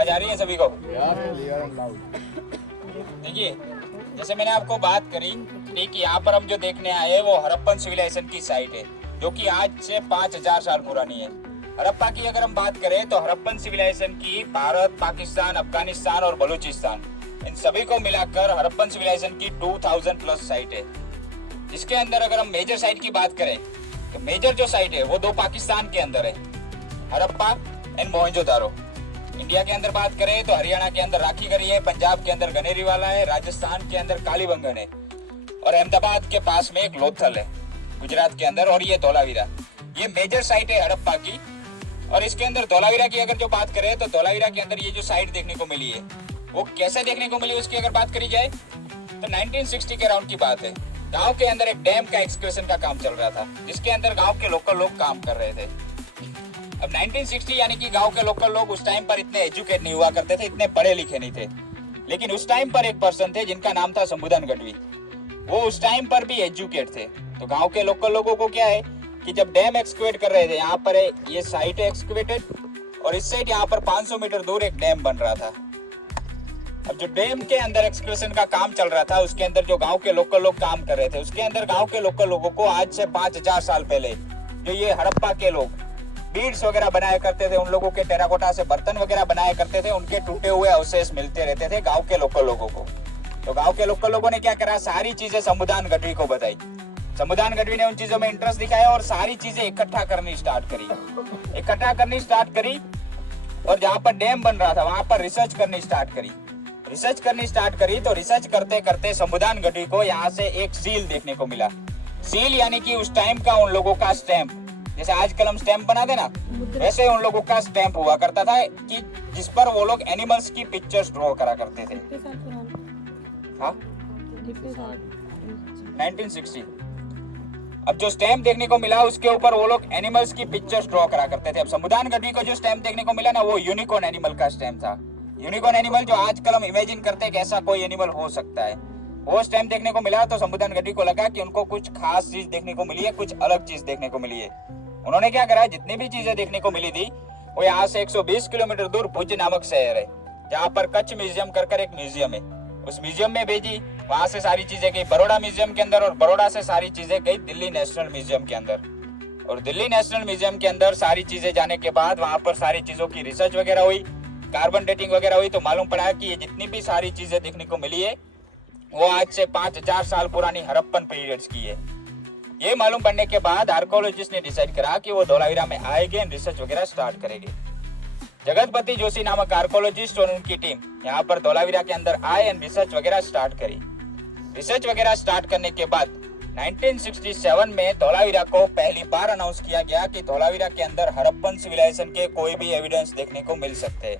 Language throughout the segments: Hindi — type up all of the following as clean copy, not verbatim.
आवाज आ रही है सभी को? देखिए, जैसे मैंने आपको बात करी कि यहाँ पर हम जो देखने आए हैं वो हड़प्पन सिविलाइजेशन की साइट है, जो कि आज से 5000 साल पुरानी है। हड़प्पा की अगर हम बात करें तो हड़प्पन सिविलाइजेशन की भारत, पाकिस्तान, अफगानिस्तान और बलूचिस्तान, इन सभी को मिलाकर हड़प्पन सिविलाइजेशन की 2000 प्लस साइट है। जिसके अंदर अगर हम मेजर साइट की बात करें तो मेजर जो साइट है वो दो पाकिस्तान के अंदर है, हड़प्पा एंड मोहनजोदारो। इंडिया के अंदर बात करें तो हरियाणा के अंदर राखीगढ़ी है, पंजाब के अंदर गनेरीवाला है, राजस्थान के अंदर कालीबंगन है और अहमदाबाद के पास में एक लोथल है गुजरात के अंदर, और ये धोलावीरा। ये मेजर साइट है हड़प्पा की। और इसके अंदर धोलावीरा की अगर जो बात करें तो धोलावीरा के अंदर ये जो साइट देखने को मिली है वो कैसे देखने को मिली उसकी अगर बात करी जाए तो 1960 के अराउंड की बात है। गांव के अंदर एक डैम का एक्सकेवेशन का काम चल रहा था, जिसके अंदर गांव के लोकल लोग काम कर रहे थे। अब 1960 यानी कि गांव के लोकल लोग उस टाइम पर इतने एजुकेट नहीं हुआ करते थे, इतने पढ़े लिखे नहीं थे, लेकिन उस टाइम पर एक पर्सन थे जिनका नाम था शंभुधन गढ़वी। वो उस टाइम पर भी एजुकेट थे। तो गांव के लोकल लोगों को क्या है कि जब डैम एक्सकेवेट कर रहे थे, यहाँ पर है ये साइट है एक्सकेवेटेड और इस साइड यहाँ पर 500 मीटर दूर एक डैम बन रहा था। अब जो डैम के अंदर एक्सकेवेशन का काम चल रहा था उसके अंदर जो गांव के लोकल लोग काम कर रहे थे, उसके अंदर गांव के लोकल लोगों को आज से 5000 साल पहले जो ये हड़प्पा के लोग बीड्स वगैरह बनाया करते थे, उन लोगों के टेराकोटा से बर्तन वगैरह बनाया करते थे, उनके टूटे हुए अवशेष मिलते रहते थे गांव के लोकल लोगों को। तो गांव के लोकल लोगों ने क्या करा, सारी चीजें शंभुधन गढ़वी को बताई। शंभुधन गढ़वी ने उन चीजों में इंटरेस्ट दिखाया और सारी चीजें इकट्ठा करनी स्टार्ट करी और जहाँ पर डैम बन रहा था वहां पर रिसर्च करनी स्टार्ट करी। तो रिसर्च करते करते शंभुधन गढ़वी को यहाँ से एक सील देखने को मिला। सील यानी कि उस टाइम का उन लोगों का स्टैंप, जैसे आजकल हम स्टैंप बनाते ना, वैसे उन लोगों का स्टैंप हुआ करता था कि जिस पर वो लोग एनिमल्स की पिक्चर्स ड्रॉ करा करते थे। हाँ, 1960। अब जो स्टैंप देखने को मिला उसके ऊपर वो लोग एनिमल्स की पिक्चर्स ड्रॉ करा करते थे। अब शंभुधन गढ़वी को जो स्टैंप देखने को मिला ना, वो यूनिकॉर्न एनिमल का स्टैंप था। यूनिकॉर्न एनिमल जो आजकल हम इमेजिन करते हैं कि ऐसा कोई एनिमल हो सकता है, वो स्टैंप देखने को मिला। तो शंभुधन गढ़वी को लगा कि उनको कुछ खास चीज देखने को मिली है, कुछ अलग चीज देखने को मिली है। उन्होंने क्या करा, जितनी भी चीजें देखने को मिली थी वो यहाँ से 120 किलोमीटर दूर भुज नामक शहर है, जहाँ पर कच्छ म्यूजियम कर एक म्यूजियम है, उस म्यूजियम में भेजी। वहां से सारी चीजें गई बड़ौदा म्यूजियम के अंदर और बड़ौदा से सारी चीजें गई दिल्ली नेशनल म्यूजियम के अंदर। और दिल्ली नेशनल म्यूजियम के अंदर सारी चीजें जाने के बाद वहां पर सारी चीजों की रिसर्च वगैरह हुई, कार्बन डेटिंग वगैरह हुई। तो मालूम पड़ा कि ये जितनी भी सारी चीजें देखने को मिली है वो आज से 5000 साल पुरानी हड़प्पन पीरियड्स की है। ये मालूम पड़ने के बाद आर्कोलॉजिस्ट ने डिसाइड करा कि वो धोलावीरा में आएंगे, रिसर्च वगैरह स्टार्ट करेंगे। जगतपति जोशी नामक आर्कोलॉजिस्ट और उनकी टीम यहाँ पर धोलावीरा के अंदर आए एंड रिसर्च वगैरह स्टार्ट करी। रिसर्च वगैरह स्टार्ट करने के बाद 1967 में धोलावीरा को पहली बार अनाउंस किया गया कि धोलावीरा के अंदर हड़प्पन सिविलाइजेशन के कोई भी एविडेंस देखने को मिल सकते हैं।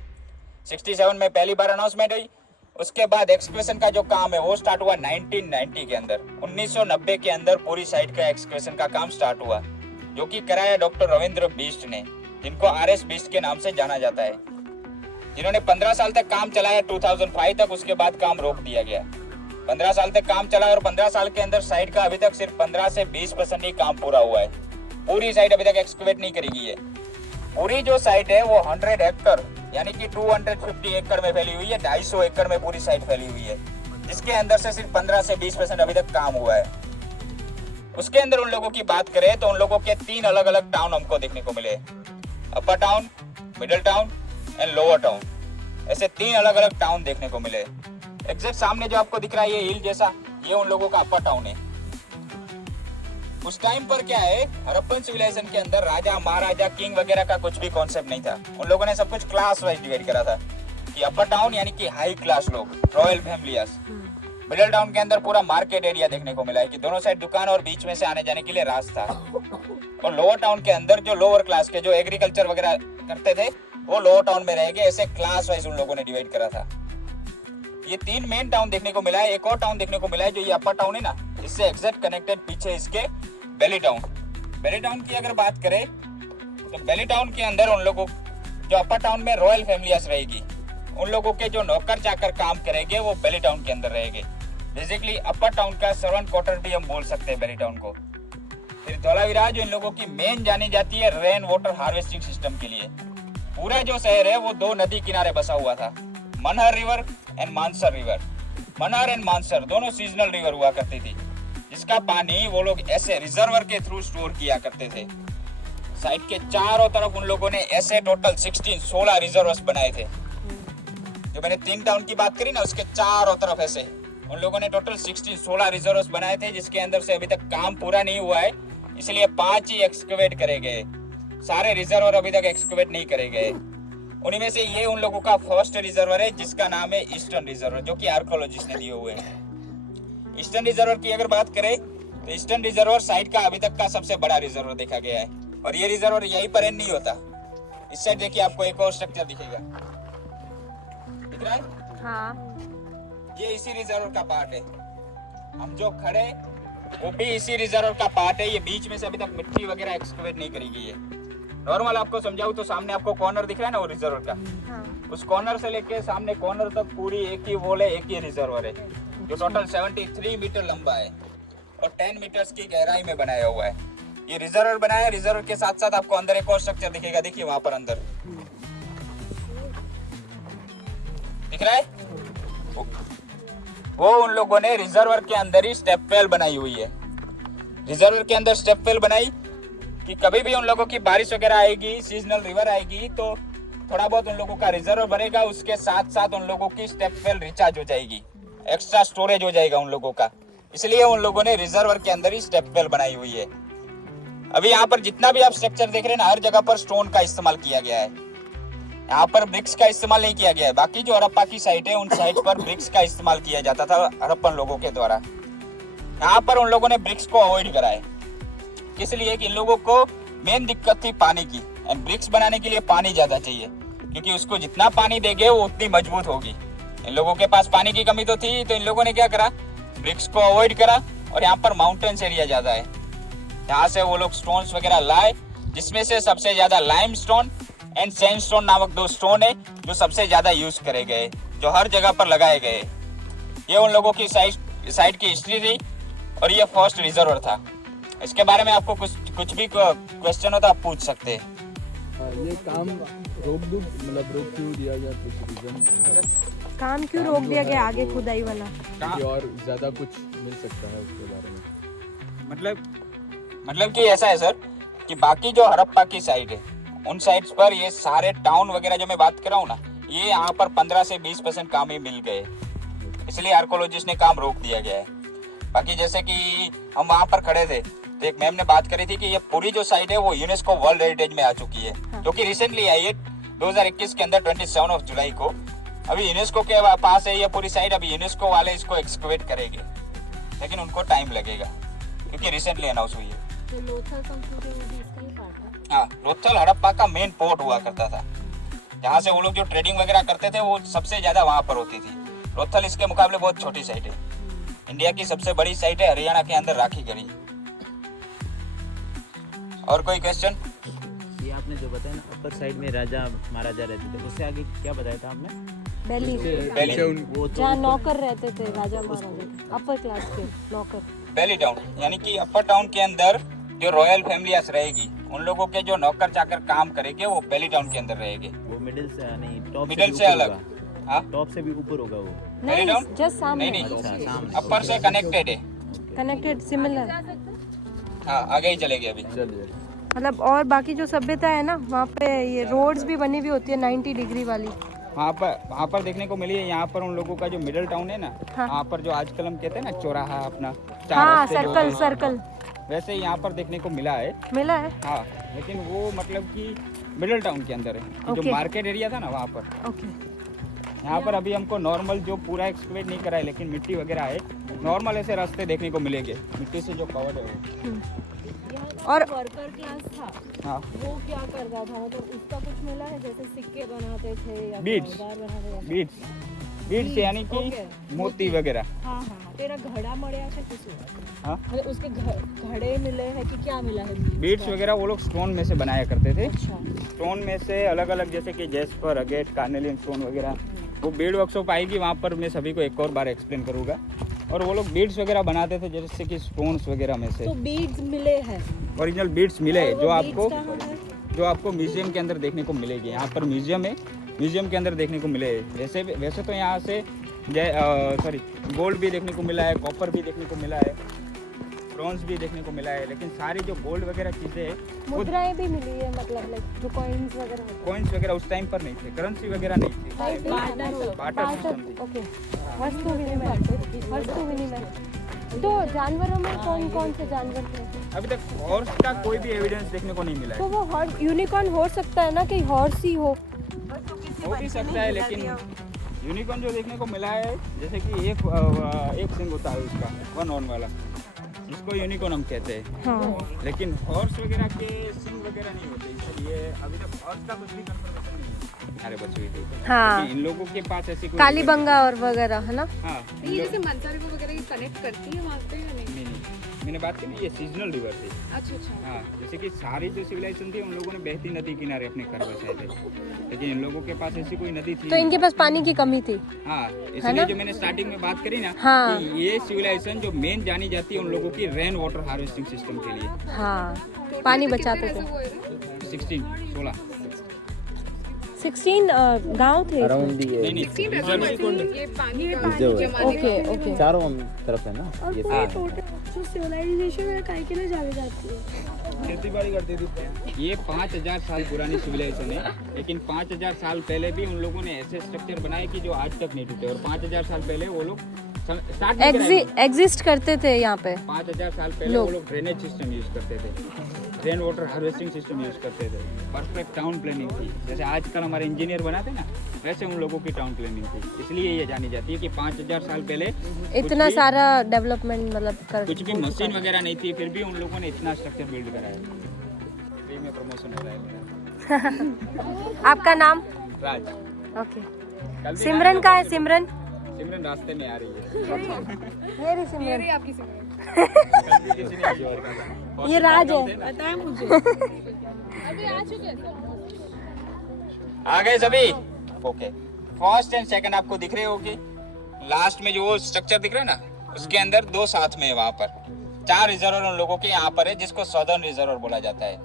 67 में पहली बार अनाउंसमेंट हुई। उसके बाद एक्सकेवेशन का जो काम है वो स्टार्ट हुआ 1990 के अंदर। 1990 के अंदर पूरी साइट का एक्सकेवेशन का काम स्टार्ट हुआ, जो कि कराया डॉक्टर रविंद्र बिष्ट ने, जिनको RS बिष्ट के नाम से जाना जाता है, जिन्होंने 15 साल तक काम चलाया 2005 तक। उसके बाद काम रोक दिया गया। 15 साल तक काम चला और 15 साल के अंदर साइट का अभी तक सिर्फ 15 से 20% ही काम पूरा हुआ है। पूरी साइट अभी तक एक्सकेवेट नहीं करी गई है। पूरी जो साइट है वो 100 एकड़ यानी कि 250 एकड़ में फैली हुई है, 250 एकड़ में पूरी साइट फैली हुई है, जिसके अंदर से सिर्फ 15 से 20% अभी तक काम हुआ है। उसके अंदर उन लोगों की बात करें तो उन लोगों के 3 अलग अलग टाउन हमको देखने को मिले, upper town, middle town and lower town. ऐसे 3 अलग अलग टाउन देखने को मिले। एग्जैक्ट सामने जो आपको दिख रहा है ये हिल जैसा, ये उन लोगों का अपर टाउन है। उस टाइम पर क्या है, हड़प्पन सिविलाइजेशन के अंदर राजा महाराजा किंग वगैरह का कुछ भी कॉन्सेप्ट नहीं था। उन लोगों ने सब कुछ क्लास वाइज डिवाइड करा था कि अपर टाउन यानी कि हाई क्लास लोग, रॉयल फैमिलीज। मिडिल टाउन के अंदर पूरा मार्केट एरिया देखने को मिला है कि दोनों साइड दुकान और बीच में से आने जाने के लिए रास्ता। और लोअर टाउन के अंदर जो लोअर क्लास के जो एग्रीकल्चर वगैरह करते थे वो लोअर टाउन में रह गए। ऐसे क्लास वाइज उन लोगों ने डिवाइड करा था। ये 3 मेन टाउन देखने को मिला है। एक और टाउन देखने को मिला है जो ये अपर टाउन है ना, इससे एग्जैक्ट कनेक्टेड पीछे इसके बेली टाउन। बेली टाउन की अगर बात करें तो बेली टाउन के अंदर उन लोगों जो अपर टाउन में रॉयल फैमिलीज रहेगी, उन लोगों के जो नौकर चाकर काम करेंगे वो बेली टाउन के अंदर रहेंगे। बेसिकली अपर टाउन का सर्वेंट क्वार्टर भी हम बोल सकते हैं बेली टाउन को। फिर धोलावीरा जो इन लोगों की मेन जानी जाती है रेन वाटर हार्वेस्टिंग सिस्टम के लिए। पूरा जो शहर है वो 2 नदी किनारे बसा हुआ था, Manhar river and Mansar river. Manhar and Mansar दोनों सीजनल रिवर हुआ करती थी, जिसका पानी वो लोग ऐसे रिजर्वर के थ्रू स्टोर किया करते थे। साइड के चारों तरफ उन लोगों ने ऐसे टोटल 16 रिजर्वर्स बनाए थे। जो मैंने 3 टाउन की बात करी ना, उसके चारों तरफ ऐसे उन लोगों ने टोटल 16 रिजर्वर्स बनाए थे, जिसके अंदर से अभी तक काम पूरा नहीं हुआ है, इसलिए 5 ही एक्सकवेट करे गए। सारे रिजर्वर अभी तक एक्सकवेट नहीं करे गए। उन्हीं में से ये उन लोगों का फर्स्ट रिजर्वर है, जिसका नाम है ईस्टर्न रिजर्वर, जो कि आर्कोलॉजिस्ट ने दिए हुए हैं। ईस्टर्न रिजर्वर की अगर बात करें तो ईस्टर्न रिजर्वर साइड का अभी तक का सबसे बड़ा रिजर्वर देखा गया है, और ये रिजर्वर यहीं पर एंड नहीं होता। इस साइड देखिए, आपको एक और स्ट्रक्चर दिखेगा, दिख रहा है? हाँ। ये इसी रिजर्वर का पार्ट है। हम जो खड़े वो भी इसी रिजर्वर का पार्ट है। ये बीच में से अभी तक मिट्टी वगैरह एक्सकवेट नहीं करी गई है। नॉर्मल आपको समझाऊं तो सामने आपको कॉर्नर दिख रहा है ना, वो रिजर्वर का। हाँ। उस कॉर्नर से लेके सामने कॉर्नर तक पूरी एक ही वॉल है, एक ही रिजर्वर है, जो टोटल 73 मीटर लंबा है और 10 मीटर्स की गहराई में बनाया हुआ है। ये रिजर्वर बनाया है। रिजर्वर के साथ साथ आपको अंदर एक और स्ट्रक्चर दिखेगा, देखिए वहां पर अंदर दिख रहा है। वो उन लोगों ने रिजर्वर के अंदर ही स्टेप वेल बनाई हुई है। रिजर्वर के अंदर स्टेप वेल बनाई कि कभी भी उन लोगों की बारिश वगैरह आएगी, सीजनल रिवर आएगी, तो थोड़ा बहुत उन लोगों का रिजर्वर भरेगा, उसके साथ साथ उन लोगों की स्टेप वेल रिचार्ज हो जाएगी, एक्स्ट्रा स्टोरेज हो जाएगा उन लोगों का। इसलिए उन लोगों ने रिजर्वर के अंदर ही स्टेप वेल बनाई हुई है। अभी यहाँ पर जितना भी आप स्ट्रक्चर देख रहे हैं ना, हर जगह पर स्टोन का इस्तेमाल किया गया है। यहाँ पर ब्रिक्स का इस्तेमाल नहीं किया गया है। बाकी जो हड़प्पा की साइट है, उन साइट पर ब्रिक्स का इस्तेमाल किया जाता था हड़प्पन लोगों के द्वारा। यहाँ पर उन लोगों ने ब्रिक्स को अवॉइड करा है, इसलिए कि इन लोगों को मेन दिक्कत थी पानी की, एंड ब्रिक्स बनाने के लिए पानी ज्यादा चाहिए, क्योंकि उसको जितना पानी देंगे वो उतनी मजबूत होगी। इन लोगों के पास पानी की कमी तो थी, तो इन लोगों ने क्या करा, ब्रिक्स को अवॉइड करा। और यहाँ पर माउंटेन्स एरिया ज्यादा है, यहाँ से वो लोग स्टोन्स वगैरह लाए, जिसमें से सबसे ज्यादा लाइम स्टोन एंड सैंडस्टोन नामक 2 स्टोन है जो सबसे ज्यादा यूज करे गए, जो हर जगह पर लगाए गए। ये उन लोगों की साइड की हिस्ट्री थी, और ये फर्स्ट रिजर्वर था। इसके बारे में आपको कुछ भी क्वेश्चन हो तो आप पूछ सकते हैं। ये काम रोक क्यों दिया गया, कुछ रीजन? काम क्यों रोक दिया गया आगे खुदाई वाला? कि और ज्यादा कुछ मिल सकता है उसके बारे में? मतलब कि ऐसा है सर, कि बाकी जो हड़प्पा की साइड है, उन साइड्स पर ये सारे टाउन वगैरह जो मैं बात कर रहा हूँ ना, ये यहाँ पर 15 से 20% काम ही मिल गए, इसलिए आर्कोलॉजिस्ट ने काम रोक दिया गया है। बाकी जैसे कि हम वहाँ पर खड़े थे, तो एक मैम ने बात करी थी कि ये पूरी जो साइट है वो यूनेस्को वर्ल्ड हेरिटेज में आ चुकी है, जो कि रिसेंटली आई है 2021 के अंदर 27 जुलाई को। अभी यूनेस्को के पास है ये पूरी साइट। अभी यूनेस्को वाले इसको एक्सकवेट करेंगे, लेकिन उनको टाइम लगेगा, क्योंकि रिसेंटली अनाउंस हुई है। तो लोथल कंप्यूटर वो भी इसका ही पार्ट है? हाँ, लोथल हड़प्पा का मेन पोर्ट हुआ करता था, जहाँ से वो लोग जो ट्रेडिंग वगैरह करते थे वो सबसे ज्यादा वहाँ पर होती थी। लोथल इसके मुकाबले बहुत छोटी साइट है, इंडिया की सबसे बड़ी साइट है, हरियाणा के अंदर राखी गढ़ी। और कोई क्वेश्चन? ये आपने जो बताया ना, अपर साइड में राजा महाराजा रहते थे, उससे आगे क्या बताया था आपने? बेली, वो तो जहाँ नौकर रहते थे राजा महाराजा, अपर क्लास के नौकर। बेली टाउन, यानी कि अपर टाउन के अंदर जो रॉयल फैमिलीज रहेगी, उन लोगों के जो नौकर चाकर काम करेंगे वो बेली टाउन के अंदर रहेंगे। वो मिडिल से नहीं, टॉप मिडिल से अलग। हाँ, टॉप से भी ऊपर होगा वो? बेली टाउन जस्ट सामने। नहीं, अच्छा, सामने। अपर से कनेक्टेड है। Connected, similar. हाँ, आगे ही चलेगी अभी। चलिए। मतलब और बाकी जो सभ्यता है ना, वहाँ पे ये रोड्स भी बनी हुई होती है 90 डिग्री वाली। वहाँ पर देखने को मिली है। यहाँ पर उन लोगों का जो मिडिल टाउन है ना, हाँ। वहाँ पर जो आजकल हम कहते हैं ना चौराहा अपना, हाँ, रास्ते जो हैं, सर्कल वैसे यहाँ पर देखने को मिला है। मिला है। हाँ, लेकिन वो मतलब कि मिडिल टाउन के अंदर है, कि जो Okay. मार्केट एरिया था ना वहाँ पर। ओके। यहाँ पर अभी हमको नॉर्मल जो पूरा एक्सकवेट नहीं करा है, लेकिन मिट्टी वगैरह है, नॉर्मल ऐसे रास्ते देखने को मिलेंगे, मिट्टी से जो कवर्ड है वो। और वर्कर क्लास था, हाँ, वो क्या करता था, मतलब उसका कुछ मिला है? जैसे सिक्के बनाते थे या Beads. औजार बनाते थे? बीड्स यानी कि Okay. मोती वगैरह। हाँ हाँ, तेरा घड़ा मड़िया से कुछ हुआ? हाँ, मतलब उसके घड़े मिले हैं कि क्या मिला है? बीड्स वगैरह वो लोग स्टोन में से बनाया करते थे। अच्छा। स्टोन में से अलग अलग, जैसे कि जेस्पर, अगेट, कार्नेलियन स्टोन वगैरह, वो बीड वर्कशॉप आएगी, वहाँ पर मैं सभी को एक और बार एक्सप्लेन करूँगा। और वो लोग बीड्स वगैरह बनाते थे, जैसे कि स्टोन्स वगैरह में से तो बीड्स मिले हैं? ओरिजिनल बीड्स मिले, और वो जो beads आपको कहाँ है? जो आपको म्यूजियम के अंदर देखने को मिलेगी। यहाँ पर म्यूजियम है, म्यूजियम के अंदर देखने को मिले। वैसे तो यहाँ से गोल्ड भी देखने को मिला है, कॉपर भी देखने को मिला है, ब्रॉन्ज भी देखने को मिला है, लेकिन सारी जो गोल्ड वगैरह चीज़ें हैं वो मुद्राएं भी मिली है, मतलब लाइक जो कॉइन्स वगैरह होते कॉइन्स वगैरह उस टाइम पर नहीं थे, करेंसी वगैरह नहीं थी, हैं। बार्टर सिस्टम थी। ओके, वस्तु विनिमय। तो जानवरों में कौन कौन से जानवर थे? अभी तक हॉर्स का कोई भी एविडेंस देखने को नहीं मिला तो है। वो हॉर्स यूनिकॉर्न हो सकता है ना, कि हॉर्स ही हो। हो भी सकता है, लेकिन यूनिकॉर्न जो देखने को मिला है, जैसे कि एक सिंग होता है उसका, वन ऑन वाला, इसको यूनिकॉर्न हम कहते हैं। हाँ। लेकिन हॉर्स वगैरह के सिंग वगैरह नहीं होते, इसलिए अभी तक हॉर्स का कुछ भी कंफर्मेशन नहीं है हमारे बच्चों की। हाँ। इन लोगों के पास ऐसी कोई कालीबंगा और वगैरह है ना। हाँ, ये जैसे मंसा रिवर वगैरह की कनेक्ट करती है वहाँ पे या नहीं? नहीं, मैंने बात की ना, ये सीजनल रिवर थी। अच्छा अच्छा। हाँ, जैसे कि सारी जो सिविलाइजेशन थी उन लोगों ने बहती नदी किनारे अपने घर बसाए थे, लेकिन इन लोगों के पास ऐसी कोई नदी थी तो इनके पास पानी की कमी थी। हाँ, इसलिए जो मैंने स्टार्टिंग में बात करी ना, हाँ। कि ये सिविलाइजेशन जो मेन जानी जाती है उन लोगों की रेन वाटर हार्वेस्टिंग सिस्टम के लिए। हाँ, पानी बचाते थे। 16 16 गांव थे। अराउंड दी नहीं नहीं, ये पानी का ओके ओके। चारों तरफ है ना ये हाँ, जो सिविलाइजेशन है काहे के लिए जानी जाती है? खेती बाड़ी करती थी। ये 5000 साल पुरानी सिविलाइजेशन है, लेकिन 5000 साल पहले भी उन लोगों ने ऐसे स्ट्रक्चर बनाए कि जो आज तक नहीं टूटे। और 5000 साल पहले वो लोग एग्जिस्ट करते थे यहाँ पे। 5000 साल पहले वो लोग ड्रेनेज सिस्टम यूज करते थे, rain water harvesting system use करते थे, परफेक्ट टाउन प्लानिंग थी। जैसे आजकल हमारे इंजीनियर बनाते ना, वैसे उन लोगों की टाउन प्लानिंग थी। इसलिए ये जानी जाती है कि 5000 साल पहले इतना सारा डेवलपमेंट मतलब कर कुछ भी मशीन वगैरह नहीं थी, फिर भी उन लोगों ने इतना स्ट्रक्चर बिल्ड कराया। फ्री में प्रमोशन हो रहा है मेरा। आपका नाम? राज। ओके। कल भी सिमरन आना का है? होगा, सिमरन सिमरन रास्ते में आ रही है। ये रही सिमरन। आपकी सिमरन। कल भी किसी ने किसी और का था। ये राज है। बताया मुझे। अभी आ चुके आ गए सभी? ओके। फर्स्ट एंड सेकंड आपको दिख रहे होगी। लास्ट में जो वो स्ट्रक्चर दिख रहा है ना, उसके अंदर 2 साथ में है। वहाँ पर 4 रिजर्वर उन लोगों के यहाँ पर है, जिसको सदर्न रिजर्वर बोला जाता है।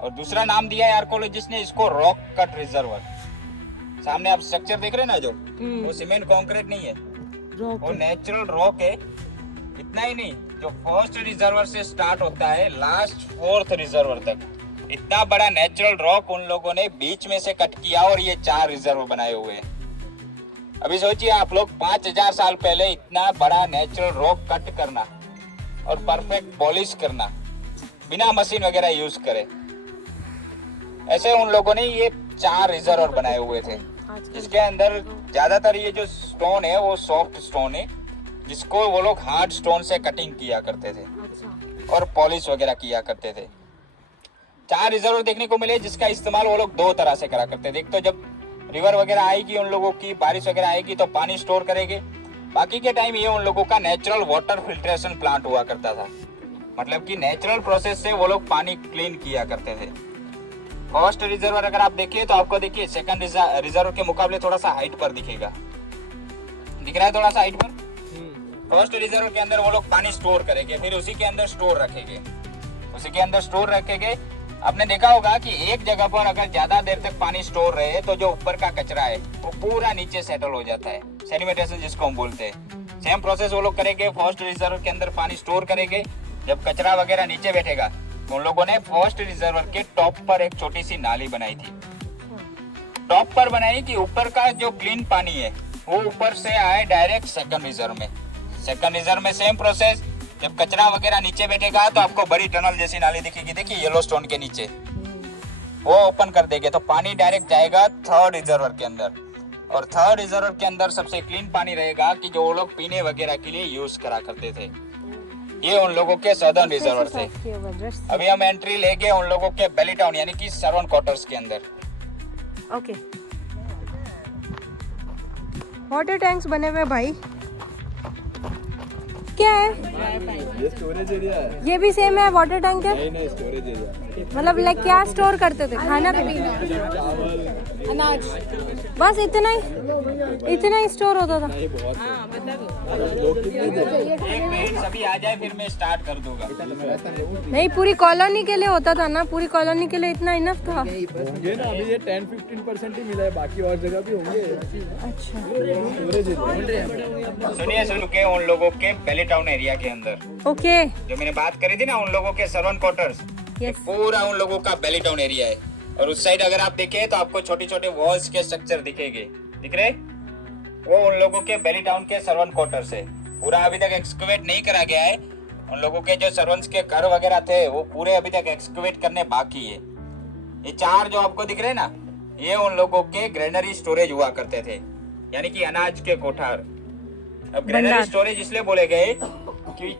और दूसरा नाम दिया है आर्कोलॉजिस्ट ने, इसको रॉक कट रिजर्वर। सामने आप स्ट्रक्चर देख रहे हैं ना, जो वो सीमेंट कंक्रीट नहीं है, वो नेचुरल रॉक है। इतना ही नहीं, जो फर्स्ट रिजर्वर से स्टार्ट होता है लास्ट 4th रिजर्वर तक, इतना बड़ा नेचुरल रॉक उन लोगों ने बीच में से कट किया और ये 4 रिजर्व बनाए हुए हैं। अभी सोचिए आप लोग, 5000 साल पहले इतना बड़ा नेचुरल रॉक कट करना और परफेक्ट पॉलिश करना बिना मशीन वगैरह यूज करे। ऐसे उन लोगों ने ये 4 रिजर्व बनाए हुए थे, जिसके अंदर ज्यादातर ये जो स्टोन है वो सॉफ्ट स्टोन है, जिसको वो लोग हार्ड स्टोन से कटिंग किया करते थे और पॉलिश वगैरह किया करते थे। 4 रिजर्व देखने को मिले, जिसका इस्तेमाल वो लोग 2 तरह से करा करते थे। एक तो जब रिवर वगैरह आएगी, उन लोगों की बारिश वगैरह आएगी तो पानी स्टोर करेंगे। बाकी के टाइम ये उन लोगों का नेचुरल वाटर फिल्ट्रेशन प्लांट हुआ करता था, मतलब कि नेचुरल प्रोसेस से वो लोग पानी क्लीन किया करते थे। फर्स्ट रिजर्वर अगर आप देखिए तो आपको देखिए सेकंड रिजर्व के मुकाबले थोड़ा सा हाइट पर दिखेगा, दिख रहा है थोड़ा सा हाइट पर। फर्स्ट रिजर्व के अंदर वो लोग पानी स्टोर करेंगे, फिर उसी के अंदर स्टोर रखेंगे, उसी के अंदर स्टोर रखेंगे। आपने देखा होगा कि एक जगह पर अगर ज्यादा देर तक पानी स्टोर रहे तो जो ऊपर का कचरा है वो पूरा नीचे सेटल हो जाता है, सेडिमेंटेशन जिसको हम बोलते हैं। सेम प्रोसेस वो लोग करेंगे, फर्स्ट रिजर्व के अंदर पानी स्टोर करेंगे। जब कचरा वगैरह नीचे बैठेगा तो उन लोगों ने फर्स्ट रिजर्वर के टॉप पर एक छोटी सी नाली बनाई थी। टॉप पर बनाई कि ऊपर का जो क्लीन पानी है वो ऊपर से आए डायरेक्ट सेकंड रिजर्व में। सेकंड रिजर्व में सेम प्रोसेस, जब कचरा वगैरह नीचे बैठेगा तो आपको बड़ी टनल जैसी नाली दिखेगी, देखिए येलो स्टोन के नीचे, वो ओपन कर देंगे तो पानी डायरेक्ट जाएगा थर्ड रिजर्वर के अंदर। और थर्ड रिजर्वर के अंदर सबसे क्लीन पानी रहेगा कि जो वो लोग पीने वगैरह के लिए यूज करा करते थे। ये उन लोगों के सदर्न रिजर्वर थे। अभी हम एंट्री लेंगे उन लोगों के बेली टाउन यानी कि सर्वन क्वार्टर्स के अंदर। ओके। वाटर टैंक्स बने हुए भाई, क्या है ये स्टोरेज एरिया है। ये भी सेम है वाटर टैंक है? नहीं स्टोरेज एरिया। मतलब लाइक क्या स्टोर करते थे? खाना पीना, अनाज। बस इतना ही स्टोर होता था। एक मिनट सभी आ जाए फिर मैं स्टार्ट कर दूंगा। नहीं, पूरी कॉलोनी के लिए होता था ना, पूरी कॉलोनी के लिए इतना इनफ था। होंगे ना, अभी ये 10-15% ही मिला है, बाकी और जगह भी होंगे। अच्छा, सुनिए के उन लोगों के बेली टाउन एरिया के अंदर ओके, जो मैंने बात करी थी ना, उन लोगों के सर्वेंट क्वार्टर्स, यस। पूरा उन लोगों का बेली टाउन एरिया है। और उस साइड अगर आप देखें तो आपको छोटे छोटे वॉल्स के स्ट्रक्चर दिखेंगे, दिख रहे? वो उन लोगों के बेली टाउन के सर्वेंट क्वार्टर्स है। पूरा अभी तक एक्सकवेट नहीं करा गया है। उन लोगों के जो सर्वेंट्स के घर वगैरह थे वो पूरे अभी तक एक्सकवेट करने बाकी है। ये चार जो आपको दिख रहे हैं ना, ये उन लोगों के ग्रेनरी स्टोरेज हुआ करते थे, यानी कि अनाज के कोठार। अब ग्रेनरी स्टोरेज इसलिए बोले गए कि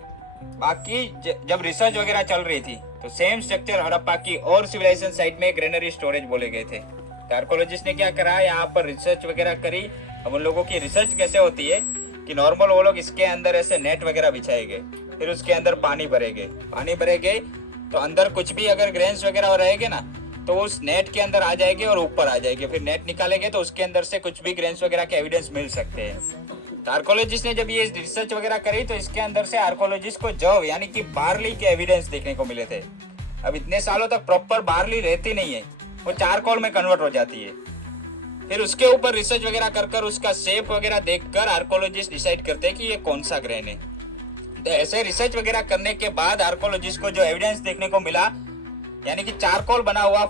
बाकी जब रिसर्च वगैरह चल रही थी तो सेम स्ट्रक्चर हड़प्पा की और सिविलाइजेशन साइट में ग्रेनरी स्टोरेज बोले गए थे। तो आर्कोलॉजिस्ट ने क्या करा, यहाँ पर रिसर्च वगैरह करी। अब उन लोगों की रिसर्च कैसे होती है कि नॉर्मल वो लोग इसके अंदर ऐसे नेट वगैरह बिछाएंगे, फिर उसके अंदर पानी भरेंगे तो अंदर कुछ भी अगर ग्रेन्स वगैरह रहेंगे ना तो उस नेट के अंदर आ जाएंगे और ऊपर आ जाएंगे। फिर नेट निकालेंगे तो उसके अंदर से कुछ भी ग्रेन्स वगैरह के एविडेंस मिल सकते हैं। तो आर्कोलॉजिस्ट ने जब ये रिसर्च वगैरह करी तो इसके अंदर से आर्कोलॉजिस्ट को जव यानी कि बार्ली के एविडेंस देखने को मिले थे। अब इतने सालों तक प्रॉपर बार्ली रहती नहीं है, वो चारकोल में कन्वर्ट हो जाती है। फिर उसके ऊपर रिसर्च वगैरह कर उसका शेप वगैरह देखकर आर्कोलॉजिस्ट डिसाइड करते हैं कि ये कौन सा ग्रेन है। तो ऐसे रिसर्च वगैरह करने के बाद आर्कोलॉजिस्ट को जो एविडेंस देखने को मिला, यानी कि चारकोल बना हुआ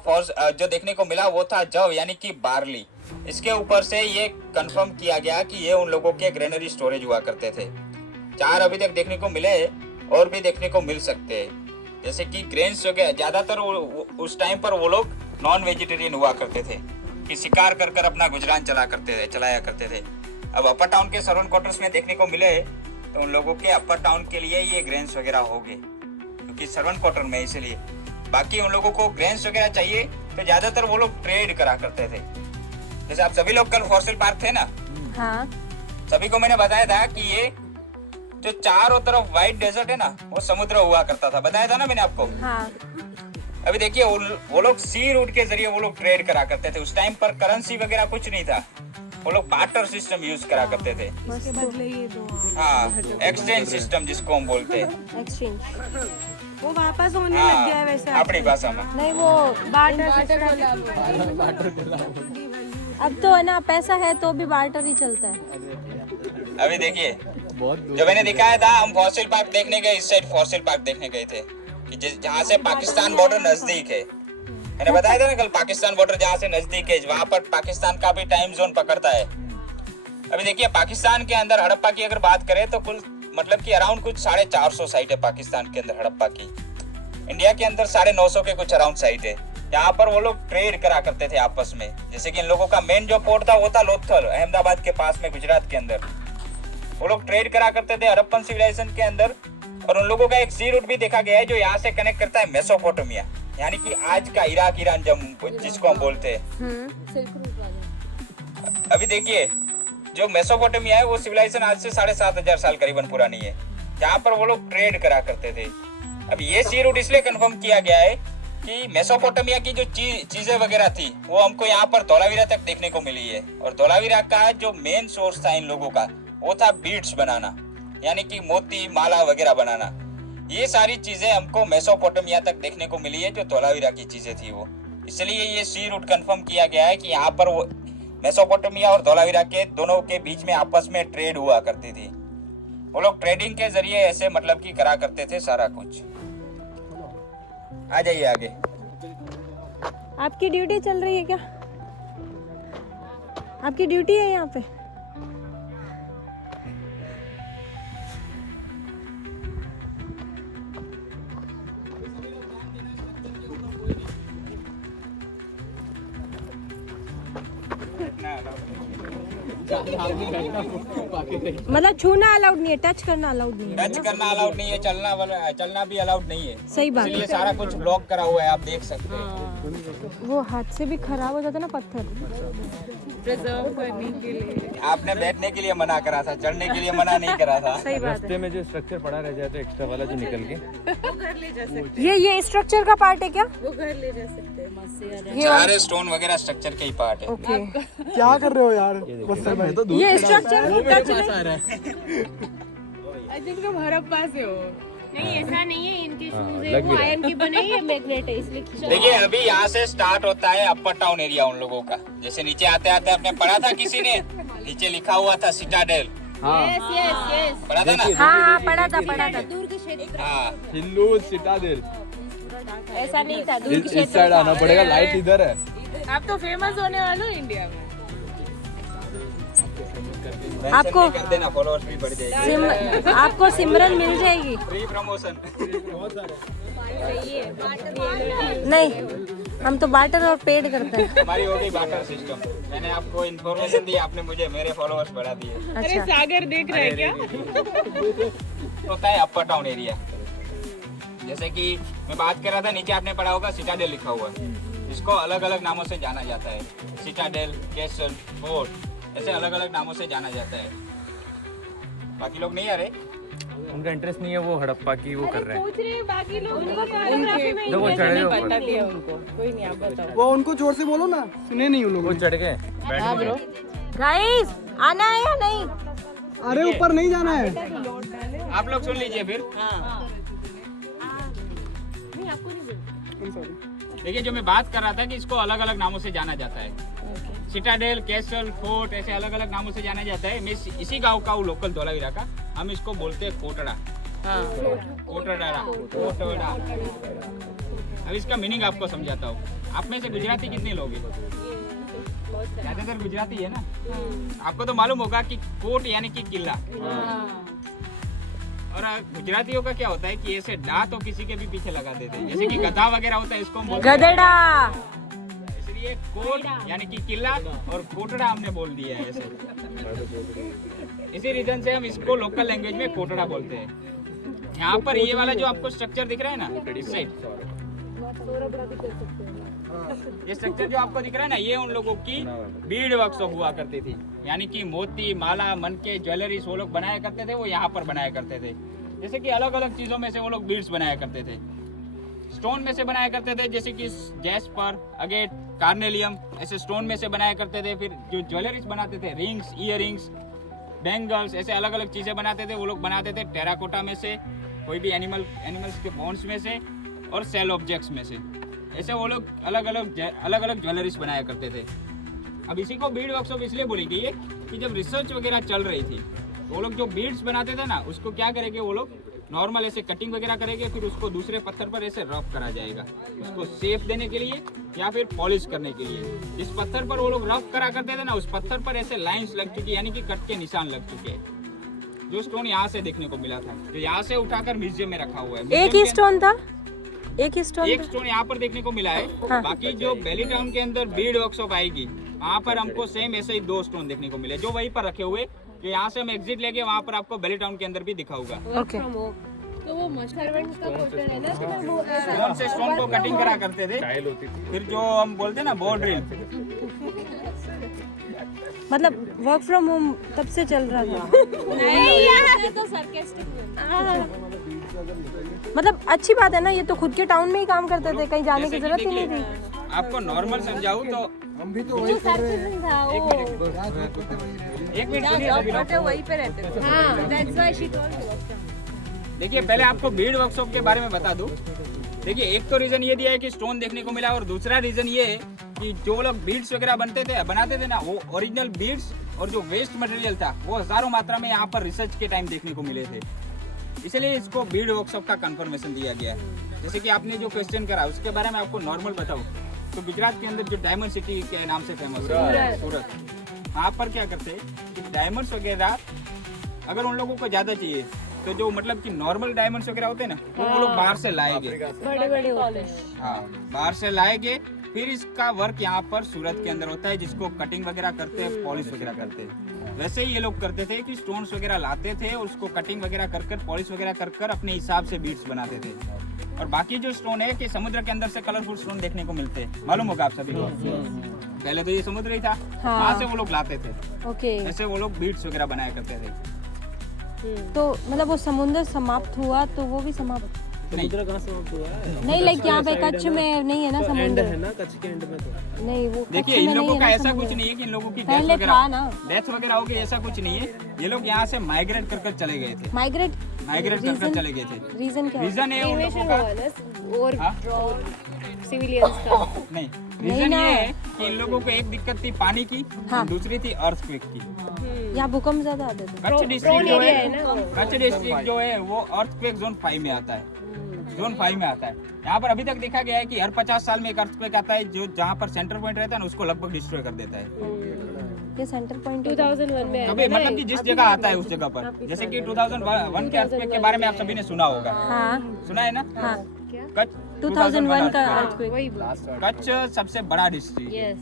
जो देखने को मिला वो था जव यानी कि बार्ली। इसके ऊपर से ये कंफर्म किया गया कि ये उन लोगों के ग्रेनरी स्टोरेज हुआ करते थे। चार अभी तक देखने को मिले और भी देखने को मिल सकते हैं। जैसे कि ग्रेन्स वगैरह ज्यादातर उस टाइम पर वो लोग नॉन वेजिटेरियन हुआ करते थे कि शिकार कर अपना गुजरान चलाया करते थे। अब अपर टाउन के सर्वेंट क्वार्टर्स में देखने को मिले तो उन लोगों के अपर टाउन के लिए ये ग्रेन्स वगैरह हो गए क्योंकि सर्वेंट क्वार्टर में, इसलिए बाकी उन लोगों को ग्रेन्स वगैरह चाहिए तो ज्यादातर वो लोग ट्रेड करा करते थे। जैसे आप सभी लोग कल फॉसिल पार्क थे ना, हाँ, सभी को मैंने बताया था कि ये जो चारों तरफ व्हाइट डेजर्ट है ना वो समुद्र हुआ करता था, बताया था ना मैंने आपको। हाँ। अभी देखिए वो लोग सी रूट के जरिए वो लोग ट्रेड करा करते थे। उस टाइम पर करेंसी वगैरह कुछ नहीं था, वो लोग बार्टर सिस्टम यूज करा करते थे। इसके बदले ये दो, हाँ, एक्सचेंज सिस्टम जिसको हम बोलते हैं। एक्सचेंज वो वापस होने लग गया है वैसे अपनी भाषा में। नहीं, वो बार्टर अब तो है ना, पैसा है तो भी बार्टर ही चलता है। अभी देखिए जो मैंने दिखाया था, हम फॉसिल पार्क देखने गए, इस साइड फॉसिल पार्क देखने गए थे कि जहाँ से पाकिस्तान बॉर्डर नजदीक है। मैंने बताया था ना कल, पाकिस्तान बॉर्डर जहाँ से नजदीक है वहां पर पाकिस्तान का भी टाइम जोन पकड़ता है। अभी देखिए पाकिस्तान के अंदर हड़प्पा की अगर बात करें तो कुल मतलब कि अराउंड कुछ 450 साइट है पाकिस्तान के अंदर हड़प्पा की। इंडिया के अंदर 950 के कुछ अराउंड साइट है। यहाँ पर वो लोग ट्रेड करा करते थे आपस में। जैसे कि इन लोगों का मेन जो पोर्ट था वो था लोथल, अहमदाबाद के पास में, गुजरात के अंदर। वो लोग ट्रेड करा करते थे हड़प्पन सिविलाइजेशन के अंदर। और उन लोगों का एक सी रूट भी देखा गया है जो यहाँ से कनेक्ट करता है मेसोपोटामिया, यानी कि आज का इराक, ईरान, जिसको हम बोलते हैं। अभी देखिए जो मेसोपोटामिया है वो सिविलाइजेशन आज से 7500 साल करीबन पुरानी है, जहाँ पर वो लोग ट्रेड करा करते थे। अब ये सी रूट इसलिए कंफर्म किया गया है कि मेसोपोटामिया की जो चीजें वगैरह थी वो हमको यहाँ पर धोलावीरा तक देखने को मिली है। और धोलावीरा का जो मेन सोर्स था इन लोगों का वो था बीड्स बनाना, यानी कि मोती, माला वगैरह बनाना। ये सारी चीजें हमको मेसोपोटामिया तक देखने को मिली है, जो धोलावीरा की चीजें थी वो। इसलिए ये सी रूट कंफर्म किया गया है कि यहाँ पर वो मेसोपोटामिया और धोलावीरा के दोनों के बीच में आपस में ट्रेड हुआ करती थी। वो लोग ट्रेडिंग के जरिए ऐसे मतलब कि करा करते थे सारा कुछ। आ जाइए आगे। आपकी ड्यूटी चल रही है क्या? आपकी ड्यूटी है यहाँ पे? मतलब छूना अलाउड नहीं है, टच करना अलाउड नहीं है। टच करना अलाउड नहीं है, चलना भी अलाउड नहीं है। सही बात है। इसलिए सारा कुछ ब्लॉक करा हुआ है, आप देख सकते हैं। वो हाथ से भी खराब हो जाता है ना पत्थर। प्रिजर्व करने के लिए। आपने बैठने के लिए मना करा था, चढ़ने के लिए मना नहीं करा था। सही बात रास्ते में जो स्ट्रक्चर पड़ा रह जाए तो एक्स्ट्रा वाला जो निकल के वो घर ले जा सकते है। ये स्ट्रक्चर का पार्ट है क्या? वो घर ले जा सकते हैं मस्त से यार। ये सारे स्टोन वगैरह स्ट्रक्चर के ही पार्ट है। ओके, क्या कर रहे हो यार? मैं तो ये स्ट्रक्चर आई थिंक तुम हड़प्पा से हो। नहीं ऐसा नहीं है, इनके शूज है वो आयरन की बने हैं, मैग्नेट है इसलिए खींचा। देखिए अभी यहाँ से स्टार्ट होता है अपर टाउन एरिया उन लोगों का। जैसे नीचे आते आते आपने पढ़ा था, किसी ने नीचे लिखा हुआ था सिटाडेल, यस यस यस, पढ़ा था ना? हाँ पढ़ा था। दूर के क्षेत्र। हाँ, हिल्लू सिटाडेल। ऐसा नहीं था, दूर के इस क्षेत्र। साइड आना पड़ेगा, लाइट इधर है। आप तो फेमस होने वाले हो इंडिया में। आपको कर देना, फॉलोअर्स भी बढ़ जाएगी। आपको सिमरन मिल जाएगी। Free promotion. नहीं, हम तो बार्टर और पेड करते हैं। हमारी हो गई बार्टर सिस्टम। मैंने आपको इन्फॉर्मेशन दी, आपने मुझे मेरे फॉलोअर्स बढ़ा दिए। अरे अच्छा, सागर देख रहे हैं क्या? होता है अपर टाउन एरिया। जैसे कि मैं बात कर रहा था, नीचे आपने पढ़ा होगा सिटाडेल लिखा हुआ है। इसको अलग अलग नामों से जाना जाता है। सिटाडेल, कैसल, फोर्ट, ऐसे अलग अलग नामों से जाना जाता है। बाकी लोग नहीं आ रहे, उनका इंटरेस्ट नहीं है, वो हड़प्पा की वो कर रहे हैं। पूछ रहे हैं बाकी लोग फोटोग्राफी में वो चढ़े इंटरेस्ट ऊपर। बता दिया उनको। कोई नहीं, आप बताओ। वो उनको जोर से बोलो ना, सुने नहीं उन वो लोगों ने। चढ़ गए। हाँ ब्रो, गाइस आना है या नहीं? अरे ऊपर नहीं जाना है। आप लोग सुन लीजिए फिर। देखिए जो मैं बात कर रहा था कि इसको अलग अलग नामों से जाना जाता है। सिटाडेल, कैसल, फोर्ट, ऐसे अलग अलग नामों से जाना जाता है। मैं इसी गांव का हूँ, लोकल धौलावीरा का। हम इसको बोलते हैं कोटड़ा। कोटड़ा। अब इसका मीनिंग आपको समझाता हूँ। आप में से गुजराती कितने लोग हैं? ज्यादातर गुजराती है ना। आपको तो मालूम होगा कि कोट यानी कि किला। और गुजरातियों का क्या होता है कि ऐसे डा तो किसी के भी पीछे लगा देते हैं। जैसे कि गधा वगैरह होता है, इसको हम बोलते हैं गधेड़ा। इसलिए कोट यानी कि किला और कोटड़ा हमने बोल दिया है ऐसे। इसी रीजन से हम इसको लोकल लैंग्वेज में कोटड़ा बोलते हैं। यहाँ पर ये वाला जो आपको स्ट्रक्चर दिख रहा है ना, इस साइड ये स्ट्रक्चर जो आपको दिख रहा है ना, ये उन लोगों की बीड वर्कशॉप हुआ करती थी। यानी कि मोती, माला, मनके, ज्वेलरीज वो लोग बनाया करते थे, वो यहाँ पर बनाया करते थे। जैसे कि अलग अलग चीजों में से वो लोग बीड्स बनाया करते थे। स्टोन में से बनाया करते थे, जैसे कि जैस्पर, अगेट, कार्नेलियम, ऐसे स्टोन में से बनाया करते थे। फिर जो ज्वेलरीज बनाते थे, रिंग्स, ईयरिंग्स, बैंगल्स, ऐसे अलग अलग चीजें बनाते थे। वो लोग बनाते थे टेराकोटा में से, कोई भी एनिमल्स के बोन्स में से, और सेल ऑब्जेक्ट्स में से। ऐसे वो लोग अलग अलग ज्वेलरीज बनाया करते थे। अब इसी को बीड वर्कशॉप इसलिए बोली गई है कि जब रिसर्च वगैरह चल रही थी, वो लोग जो बीड्स बनाते थे ना, उसको क्या करेंगे वो लोग, नॉर्मल ऐसे कटिंग वगैरह करेंगे, फिर उसको दूसरे पत्थर पर ऐसे रफ करा जाएगा, उसको शेप देने के लिए या फिर पॉलिश करने के लिए। जिस पत्थर पर वो लोग रफ करा करते थे ना, उस पत्थर पर ऐसे लाइंस लग चुकी, यानी कि कट के निशान लग चुके हैं। जो स्टोन यहाँ से देखने को मिला था, जो यहाँ से उठाकर म्यूजियम में रखा हुआ है। एक ही स्टोन था? एक ही स्टोन? एक स्टोन यहाँ पर देखने को मिला है। हाँ। बाकी जो बेली टाउन के अंदर बीड वर्कशॉप आएगी, वहाँ पर हमको सेम ऐसे ही 2 स्टोन देखने को मिले, जो वहीं पर रखे हुए। जो यहाँ से हम एग्जिट लेंगे, वहाँ पर आपको बेली टाउन के अंदर भी दिखा होगा। ओके। तो वो सर्वेंट्स का पोस्टर है ना, स्टोन से स्टोन को कटिंग करा करते थे। फिर जो हम बोलते हैं ना बॉल ड्रिल, मतलब वर्क फ्रॉम होम तब से चल रहा था? तो sarcastic मतलब अच्छी बात है ना, ये तो खुद के टाउन में ही काम करते थे, कहीं जाने की जैसे कि जरूरत ही नहीं देखिए, थी। आपको नॉर्मल समझाऊँ तो हम भी तो वही कर रहे हैं। था वो। एक मिनट सुनिए सभी लोग। वहीं पे रहते थे। हाँ, that's why she told me. देखिए पहले आपको बीड वर्कशॉप के बारे में बता दूं। देखिए एक तो रीजन ये दिया है कि स्टोन देखने को मिला, और दूसरा रीजन ये है कि जो लोग बीड्स वगैरह बनाते थे ना, वो ओरिजिनल बीड्स और जो वेस्ट मटेरियल था वो हजारों मात्रा में यहाँ पर रिसर्च के टाइम देखने को मिले थे। इसलिए इसको बीड वर्कशॉप का कंफर्मेशन दिया गया है। जैसे कि आपने जो क्वेश्चन करा उसके बारे में आपको नॉर्मल बताऊं तो गुजरात के अंदर जो डायमंड सिटी के नाम से फेमस है सूरत, वहाँ पर क्या करते हैं कि डायमंड्स वगैरह अगर उन लोगों को ज्यादा चाहिए तो जो मतलब कि नॉर्मल डायमंड्स वगैरह होते हैं ना, वो लोग बाहर से लाएंगे। बड़े होते हैं। हाँ, बाहर से लाएंगे, फिर इसका वर्क यहाँ पर सूरत के अंदर होता है, जिसको कटिंग वगैरह करते हैं, पॉलिश वगैरह करते हैं। वैसे ही ये लोग करते थे कि स्टोन्स वगैरह लाते थे और उसको कटिंग वगैरह कर पॉलिश वगैरह कर अपने हिसाब से बीड्स बनाते थे। और बाकी जो स्टोन है कि समुद्र के अंदर से कलरफुल स्टोन देखने को मिलते हैं, मालूम होगा आप सभी को। पहले तो ये समुद्र ही था, हाँ। वहाँ से वो लोग लाते थे, ओके। ऐसे वो लोग बीट्स वगैरह बनाया करते थे। तो मतलब वो समुद्र समाप्त हुआ तो वो भी समाप्त समुद्र कहाँ समाप्त हुआ है? नहीं, लाइक यहाँ पे कच्छ में नहीं है ना एंड समुद्र। है ना कच्छ के एंड में तो। नहीं, वो कच्छ देखिए में इन नहीं लोगों है का ना ऐसा समुद्र। कुछ नहीं है कि इन लोगों की पहले था ना। डेथ वगैरह होगी, ऐसा कुछ नहीं है। ये लोग यहाँ से माइग्रेट कर चले गए थे, माइग्रेट कर चले गए थे। रीजन क्या है? रीजन है उन लोगों का, और हाँ? सिविलियंस का नहीं, रीजन ये है कि इन लोगों को एक दिक्कत थी पानी की, हाँ। दूसरी थी अर्थक्वेक की। यहाँ भूकंप ज्यादा आते थे। कच्छ डिस्ट्रिक्ट जो है, कच्छ डिस्ट्रिक्ट जो है वो अर्थक्वेक जोन 5 में आता है, जोन 5 में आता है। यहाँ पर अभी तक देखा गया है कि हर 50 साल में एक अर्थक्वेक आता है, जो जहाँ पर सेंटर पॉइंट रहता है ना उसको लगभग डिस्ट्रॉय कर देता है। ये सेंटर पॉइंट 2001 में कभी मतलब कि जिस जगह आता है उस जगह पर, जैसे कि 2001 के अर्थक्वेक के बारे में आप सभी ने सुना होगा, हाँ सुना है ना? हाँ। कच्छ 2001 का earthquake। कच्छ सबसे बड़ा डिस्ट्रिक्ट है,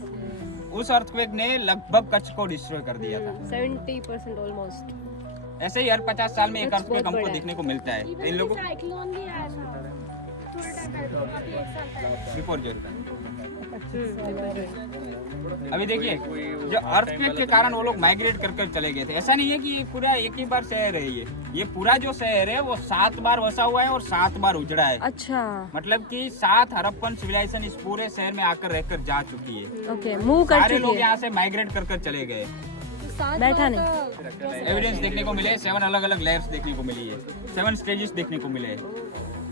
उस अर्थक्वेक ने लगभग कच्छ को डिस्ट्रॉय कर दिया था। 70% ऑलमोस्ट। ऐसे ही हर 50 साल में एक अर्थक्वेक हमको देखने को मिलता है। तो इन लोगों साइक्लोन भी आया था बिफोर जो अभी देखिए, जो अर्थक्वेक के कारण वो लोग माइग्रेट कर चले गए थे। ऐसा नहीं है कि ये पूरा एक ही बार शहर है, ये पूरा जो शहर है वो 7 बार बसा हुआ है और 7 बार उजड़ा है। अच्छा, मतलब कि 7 हड़प्पन सिविलाइजेशन इस पूरे शहर में आकर रहकर जा चुकी है। ओके, मूव कर सारे चुकी लोग है। यहाँ से माइग्रेट कर चले गए। बैठा नहीं। एविडेंस देखने को मिले, 7 अलग अलग लेयर्स देखने को मिली है, 7 स्टेजेस देखने को मिले।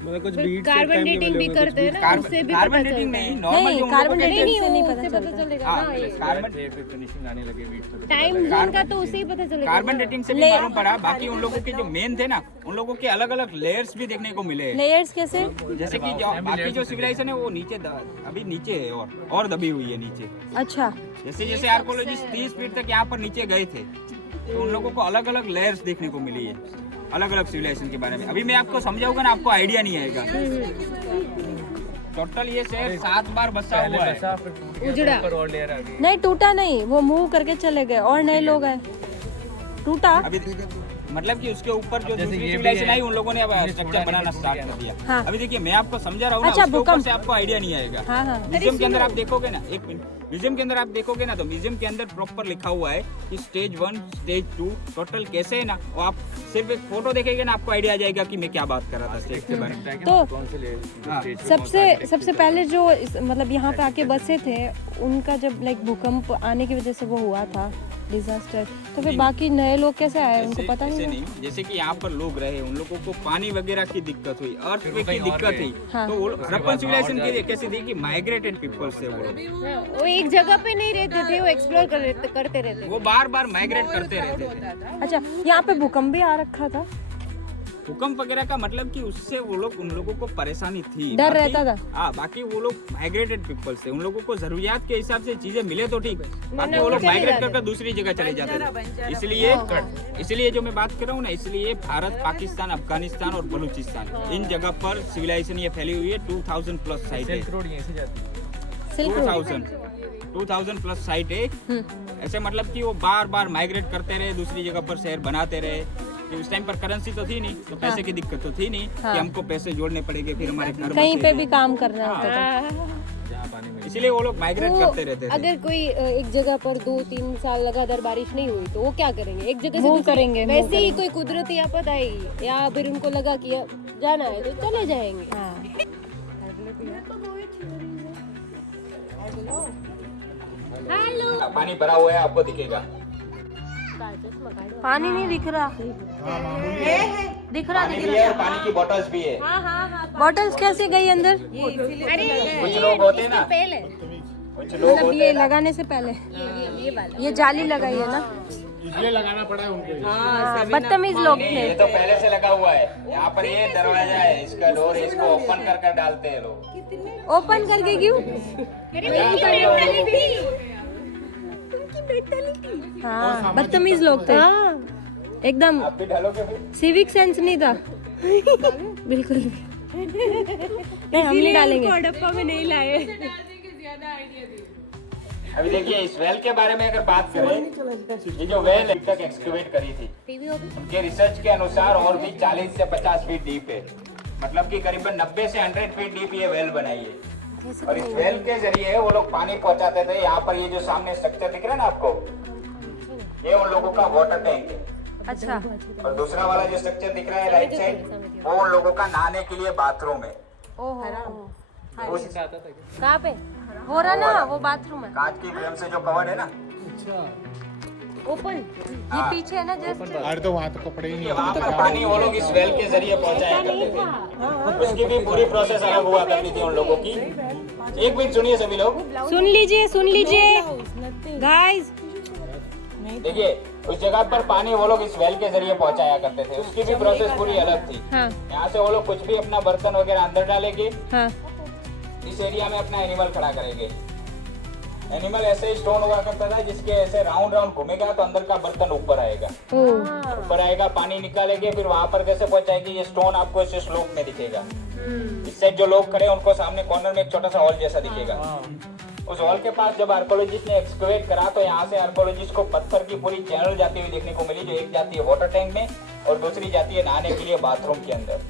मतलब कुछ बीट कार्बन डेटिंग भी करते हैं ना, उससे भी कार्बन डेटिंग नहीं, नॉर्मल नहीं, जो उन कार्बन लोगों के डेटिंग से नहीं उससे पता पता चलता। चलेगा ना। टाइम जोन का तो उससे ही पता चलेगा। कार्बन डेटिंग से भी मालूम पड़ा। बाकी उन लोगों के जो मेन थे ना, उन लोगों के अलग अलग लेयर्स भी देखने को मिले। लेयर्स कैसे? जैसे कि जो बाकी जो सिविलाइजेशन है वो नीचे अभी नीचे है और दबी हुई है नीचे। अच्छा, जैसे जैसे आर्कोलॉजिस्ट 30 फीट तक यहाँ पर नीचे गए थे, तो उन लोगों को अलग अलग लेयर्स देखने को मिली है, अलग अलग सिविलाइजेशन के बारे में। अभी मैं आपको समझाऊंगा ना, आपको आइडिया नहीं आएगा। टोटल ये शहर 7 बार बसा हुआ है। उजड़ा नहीं टूटा नहीं, वो मूव करके चले गए और नए लोग आए। टूटा अभी मतलब कि उसके ऊपर जो दूसरी सिविलाइजेशन आई, उन लोगों ने अब स्ट्रक्चर बनाना स्टार्ट कर दिया। हाँ। अभी देखिए मैं आपको समझा रहा हूँ ना, अच्छा, उसके ऊपर भूकंप। से आपको आइडिया नहीं आएगा। हाँ हाँ। म्यूजियम के अंदर आप देखोगे ना, एक मिनट, म्यूजियम के अंदर आप देखोगे ना, तो म्यूजियम के अंदर प्रॉपर लिखा हुआ है कि स्टेज 1, स्टेज 2 टोटल कैसे है ना, वो आप सिर्फ एक फोटो देखेंगे ना, आपको आइडिया आ जाएगा कि मैं क्या बात कर रहा था स्टेज के बारे में। तो हाँ। सबसे पहले जो मतलब यहाँ पे आके बसे थे, उनका जब लाइक भूकंप आने की वजह से वो हुआ था डिजास्टर, तो फिर बाकी नए लोग कैसे आए, उनको पता ऐसे नहीं। जैसे कि यहाँ पर लोग रहे, उन लोगों को पानी वगैरह की दिक्कत हुई, अर्थक्वेक की दिक्कत थी, हाँ। तो हड़प्पन सिविलाइजेशन की कैसी थी कि माइग्रेटेड पीपल्स थे वो लोग। वो एक जगह पे नहीं रहते थे, वो एक्सप्लोर करते रहते थे। वो बार बार माइग्रेट करते रहते थे। अच्छा, यहाँ पे भूकंप भी आ रखा था, भूकंप वगैरह का मतलब कि उससे वो लोग, उन लोगों को परेशानी थी, डर बाकी- रहता था। हाँ, बाकी वो लोग माइग्रेटेड पीपल्स थे, उन लोगों को जरूरियात के हिसाब से चीजें मिले तो ठीक, बाकी वो लोग माइग्रेट कर दूसरी जगह चले जाते थे। इसलिए जो मैं बात कर रहा हूँ ना, इसलिए भारत, पाकिस्तान, अफगानिस्तान और बलूचिस्तान, इन जगह पर सिविलाइजेशन ये फैली हुई है। 2000 प्लस साइट है, सिल्क रोड। 2000 प्लस साइट है। ऐसे मतलब कि वो बार बार माइग्रेट करते रहे, दूसरी जगह पर शहर बनाते रहे। कि उस टाइम पर करेंसी तो थी नहीं, तो पैसे की दिक्कत तो थी नहीं कि हमको पैसे जोड़ने पड़ेंगे, फिर हमारे घर कहीं बसेंगे। पे भी काम करना होता था। इसलिए वो लोग माइग्रेट वो करते रहते थे। अगर कोई एक जगह पर 2-3 साल लगातार बारिश नहीं हुई तो वो क्या करेंगे, एक जगह से Move दूसरी- करेंगे, move वैसे ही कोई कुदरती आफत आएगी या फिर उनको लगा कि जाना है तो चले जाएंगे। हाँ। पानी भरा हुआ है, आपको दिखेगा। पानी नहीं दिख रहा, दिख रहा पानी भी है और पानी की बोतल्स भी है। बॉटल्स कैसे गई अंदर? कुछ लोग होते हैं ना, पहले कुछ लोग मतलब होते ये हैं ना, लगाने से पहले ये जाली लगाई है ना, इसलिए लगाना पड़ा है उनको। हाँ, बदतमीज लोग ये थे। तो पहले से लगा हुआ है। यहाँ पर ये दरवाजा है, इसका डोर है, इसको ओपन कर कर डालते हैं लोग। ओपन करके क्यों? हाँ, बदतमीज लोग थे एकदम, आप भी डालोगे फिर? सिविक सेंस नहीं था बिल्कुल भी। नहीं, हम नहीं डालेंगे। हड़प्पा में नहीं लाए। अभी देखिए इस वेल के बारे में अगर बात करें, ये जो वेल अभी तक एक्सकवेट करी थी, उनके रिसर्च के अनुसार और भी 40 से 50 फीट डीप है। मतलब कि करीबन 90 से 100 फीट डीप ये वेल बनाई है। और इस वेल के जरिए वो लोग पानी पहुंचाते थे। यहाँ पर ये जो सामने स्ट्रक्चर दिख रहा है ना आपको, ये उन लोगों का वाटर टैंक है। अच्छा, और दूसरा वाला जो स्ट्रक्चर दिख रहा है राइट साइड, वो उन लोगों का नहाने के लिए बाथरूम है। उस कहाँ पे हो रहा ना, वो बाथरूम है। कांच की फ्रेम से जो कवर है ना, ओपन ये पीछे है ना जस्ट। अरे तो वहाँ तो कपड़े ही नहीं वहाँ पर पानी वो लोग इस वेल के जरिए पहुंचाया करते थे। उसकी भी पूरी प्रोसेस अलग हुआ करती थी उन लोगों की। एक मिनट सुनिए सभी लोग, सुन लीजिए गाइस। देखिए उस जगह पर पानी वो लोग इस वेल के जरिए पहुंचाया करते थे। उसकी भी प्रोसेस पूरी अलग थी। हाँ यहाँ से वो लोग कुछ भी अपना बर्तन वगैरह अंदर डालेंगे, हाँ, इस एरिया में अपना एनिमल खड़ा करेंगे। एनिमल ऐसे ही स्टोन हुआ करता था, जिसके ऐसे राउंड राउंड घूमेगा तो अंदर का बर्तन ऊपर आएगा। ऊपर आएगा, पानी निकालेंगे, फिर वहां पर कैसे पहुंचाएगी, ये स्टोन आपको इस स्लोप में दिखेगा। इस साइड जो लोग खड़े हैं उनको सामने कॉर्नर में एक छोटा सा हॉल जैसा दिखेगा। उस हॉल के पास जब आर्कोलॉजिस्ट ने एक्सकवेट करा तो यहाँ से आर्कोलॉजिस्ट को पत्थर की पूरी चैनल जाती हुई देखने को मिली, जो एक जाती है वाटर टैंक में और दूसरी जाती है नहाने के लिए बाथरूम के अंदर।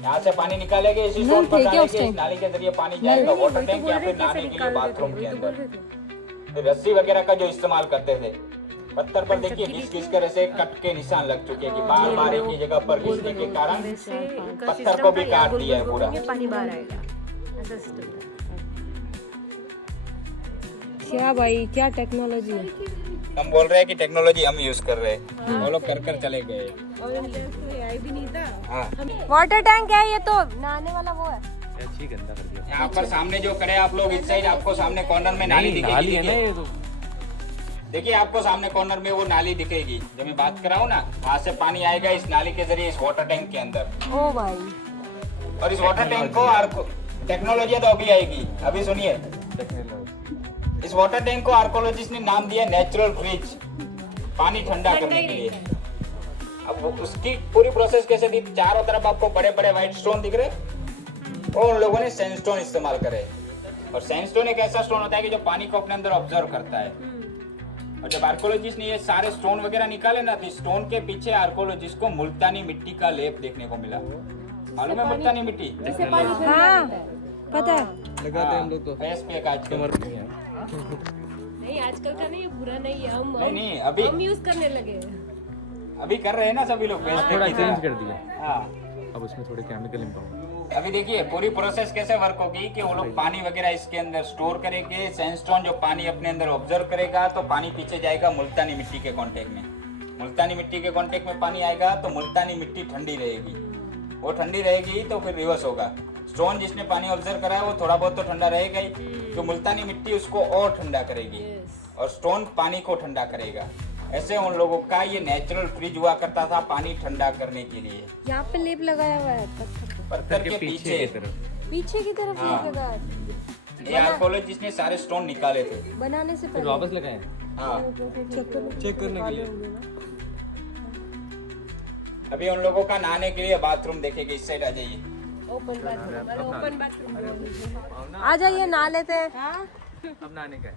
यहाँ से पानी निकालेंगे, इसी स्टोन पर डालेंगे, इस नाली के जरिए पानी जाएगा वाटर टैंक या फिर नहाने के लिए बाथरूम के अंदर। फिर रस्सी वगैरह का जो इस्तेमाल करते थे, पत्थर पर देखिए घिस कर ऐसे कट के निशान लग चुके हैं कि बार बार एक ही जगह पर घिसने के कारण पत्थर को भी काट दिया है पूरा। पानी बाहर आएगा, ऐसा सिस्टम। क्या भाई, क्या टेक्नोलॉजी है। हम बोल रहे हैं कि टेक्नोलॉजी हम यूज कर रहे हैं, वो लोग कर चले गए। हाँ, वाटर टैंक है ये, तो नहाने वाला वो है। अच्छी गंदा कर दिया। यहाँ पर सामने जो खड़े आप लोग, इस साइड आपको सामने कॉर्नर में नाली दिखेगी। नाली है ना ये तो। देखिए आपको सामने कॉर्नर में वो नाली दिखेगी, जब मैं बात कर रहा हूँ ना, वहाँ से पानी आएगा इस नाली के जरिए इस वाटर टैंक के अंदर। ओ भाई, और इस वाटर टैंक को टेक्नोलॉजी तो अभी आएगी, अभी सुनिए। इस वाटर टैंक को आर्कोलॉजिस्ट ने नाम दिया नेचुरल फ्रिज, पानी ठंडा करने के लिए। अब उसकी पूरी प्रोसेस कैसे थी, चारों तरफ आपको बड़े बड़े व्हाइट स्टोन दिख रहे, और उन लोगों ने सैंडस्टोन इस्तेमाल करे। और सैंडस्टोन एक ऐसा स्टोन होता है कि जो पानी को अपने अंदर ऑब्जर्व करता है। और जब आर्कोलॉजिस्ट ने ये सारे स्टोन वगैरह निकाले ना, तो स्टोन के पीछे आर्कोलॉजिस्ट को मुल्तानी मिट्टी का लेप देखने को मिला। मालूम है मुल्तानी मिट्टी? हाँ पता है, लगाते हैं हम लोग तो। फेस पे आजकल नहीं, आजकल का नहीं, बुरा नहीं है। नहीं अभी हम यूज करने लगे। अभी कर रहे हैं ना सभी लोग फेस थोड़ा पे। चेंज कर दिया। हाँ, अब उसमें थोड़े केमिकल इम्पाउंड। अभी देखिए पूरी प्रोसेस कैसे वर्क होगी कि वो लोग पानी वगैरह इसके अंदर स्टोर करेंगे। सैंडस्टोन जो पानी अपने अंदर ऑब्जर्व करेगा तो पानी पीछे जाएगा मुल्तानी मिट्टी के कांटेक्ट में। मुल्तानी मिट्टी के कांटेक्ट में पानी आएगा तो मुल्तानी मिट्टी ठंडी रहेगी। वो ठंडी रहेगी तो फिर रिवर्स होगा। स्टोन जिसने पानी ऑब्जर्व करा है वो थोड़ा बहुत तो ठंडा रहेगा ही, तो मुल्तानी मिट्टी उसको और ठंडा करेगी और स्टोन पानी को ठंडा करेगा। ऐसे उन लोगों का ये नेचुरल फ्रिज हुआ करता था पानी ठंडा करने के लिए। यहाँ पे लेप लगाया हुआ है पत्थर के पीछे पीछे की तरफ हाँ। लेप लगा। ये आर्कोलॉजिस्ट ने सारे स्टोन निकाले थे। बनाने से फिर पहले वापस लगाए। हाँ, चेक करने के लिए। अभी उन लोगों का नहाने के लिए बाथरूम देखेंगे, इस साइड आ जाइए। Open bathroom. आ जाइए, नहा लेते हैं। अब नहाने का है।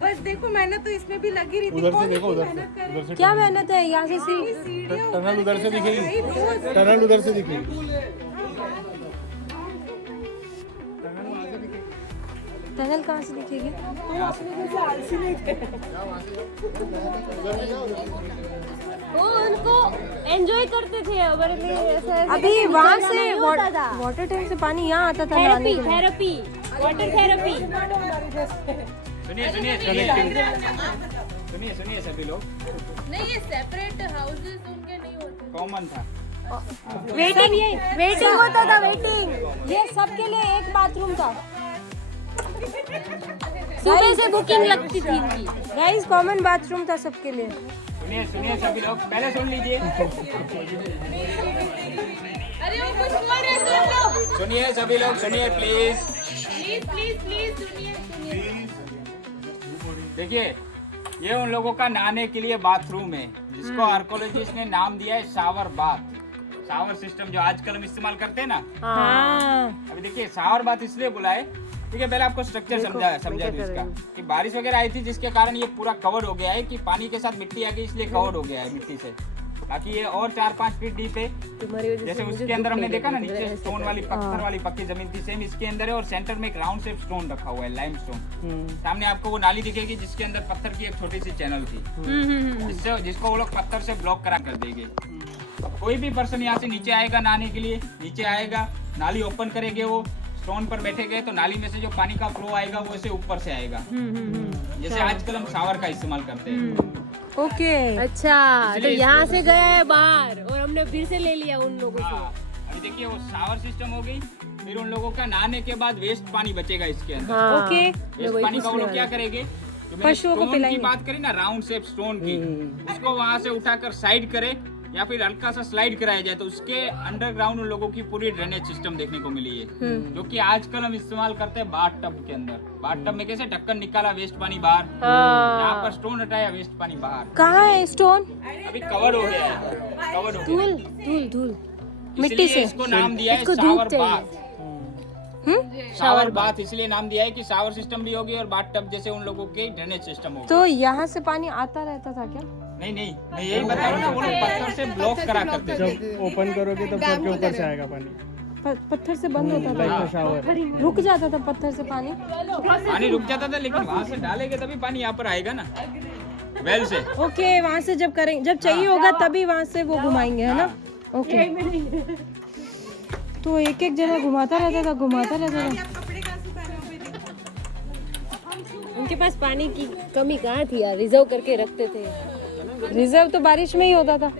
बस देखो, मेहनत तो इसमें भी लगी रही थी। उधर से देखो, उधर से क्या मेहनत है, यहाँ से सीढ़ी। टनल उधर से दिखेगी, टनल उधर से दिखेगी। टनल कहाँ से दिखेगी? वो उनको एंजॉय करते थे हमारे लिए ऐसा। अभी वहाँ से वाटर टैंक से पानी यहाँ आता था नहाने के लिए। Therapy, water therapy. सुनिए सुनिए सभी लोग, नहीं, ये सेपरेट हाउसेस उनके नहीं होते। कॉमन था। वेटिंग होता था, वेटिंग। ये सबके लिए एक बाथरूम था। सुबह से बुकिंग लगती थी इनकी। गाइस, कॉमन बाथरूम था सबके लिए। सुनिए सभी लोग, पहले सुन लीजिए। अरे वो कुछ बोल रहे थे हम लोग। सुनिए सभी लोग, सुनिए प्लीज। प्लीज सुनिए। देखिए ये उन लोगों का नहाने के लिए बाथरूम है, जिसको आर्कोलॉजिस्ट ने नाम दिया है शावर बाथ। शावर सिस्टम जो आजकल हम इस्तेमाल करते हैं ना। हाँ। अभी देखिए शावर बाथ इसलिए बुला है, ठीक है, पहले आपको स्ट्रक्चर समझा दूं इसका कि बारिश वगैरह आई थी जिसके कारण ये पूरा कवर्ड हो गया है, कि पानी के साथ मिट्टी आ गई इसलिए कवर्ड हो गया है मिट्टी से। बाकी ये और 4-5 फीट डीप है। तुम्हारी वजह जैसे से मुझे उसके अंदर दुख हमने नहीं देखा ना लगा, नीचे ऐसे स्टोन वाली पत्थर वाली पक्की जमीन थी, सेम इसके अंदर है और सेंटर में एक राउंड शेप स्टोन रखा हुआ है, लाइम स्टोन। सामने आपको वो नाली दिखेगी जिसके अंदर पत्थर की एक छोटी सी चैनल थी, जिसको वो लोग पत्थर से ब्लॉक करा कर देंगे। अब कोई भी पर्सन यहाँ से नीचे आएगा नहाने के लिए, नीचे आएगा, नाली ओपन करेंगे, वो स्टोन पर बैठे गए तो नाली में से जो पानी का फ्लो आएगा वो ऐसे ऊपर से आएगा, जैसे आजकल हम शावर का इस्तेमाल करते हैं। ओके अच्छा तो इसलिए यहाँ से गया है बाहर और हमने फिर से ले लिया उन लोगों से। हाँ, अभी देखिए वो शावर सिस्टम हो गई, फिर उन लोगों का नहाने के बाद वेस्ट पानी बचेगा इसके अंदर। हाँ, ओके वेस्ट पानी का वो लोग क्या करेंगे, जो मैंने पशुओं को स्टोन की पिलाएंगे। बात करी ना, राउंड शेप स्टोन की, उसको वहां से उठाकर साइड करे या फिर हल्का सा स्लाइड कराया जाए तो उसके अंडरग्राउंड उन लोगों की पूरी ड्रेनेज सिस्टम देखने को मिली है, जो कि आजकल हम इस्तेमाल करते हैं बाथ टब के अंदर। बाथ टब में कैसे ढक्कन निकाला, वेस्ट पानी बाहर, यहाँ पर स्टोन हटाया, वेस्ट पानी बाहर। कहाँ है स्टोन? अभी कवर हो गया है, कवर हो गया है। धूल धूल मिट्टी इसलिए से? इसको नाम दिया है इसको धूप शावर चाहिए। बाथ। शावर बाथ इसलिए नाम दिया है कि शावर सिस्टम भी होगी और बाथ टब जैसे उन लोगों के ड्रेनेज सिस्टम होगी। तो यहाँ से पानी आता रहता था क्या? नहीं नहीं, मैं यही बता रहा हूँ ना, वो लोग पत्थर से ब्लॉक करा करते थे। जब ओपन करोगे तब सर के ऊपर से आएगा पानी, पत्थर से बंद होता लाइक था, शावर। रुक जाता था पत्थर से पानी। पानी रुक जाता था, लेकिन वहां से डालेंगे तभी पानी यहाँ पर आएगा ना, वेल से। ओके, वहाँ से जब करेंगे, जब चाहिए होगा तभी वहाँ से वो घुमाएंगे, है ना? ओके, तो एक एक जगह घुमाता रहता था। उनके पास पानी की कमी कहाँ थी यार, रिजर्व करके रखते थे। रिजर्व तो बारिश में ही होता था।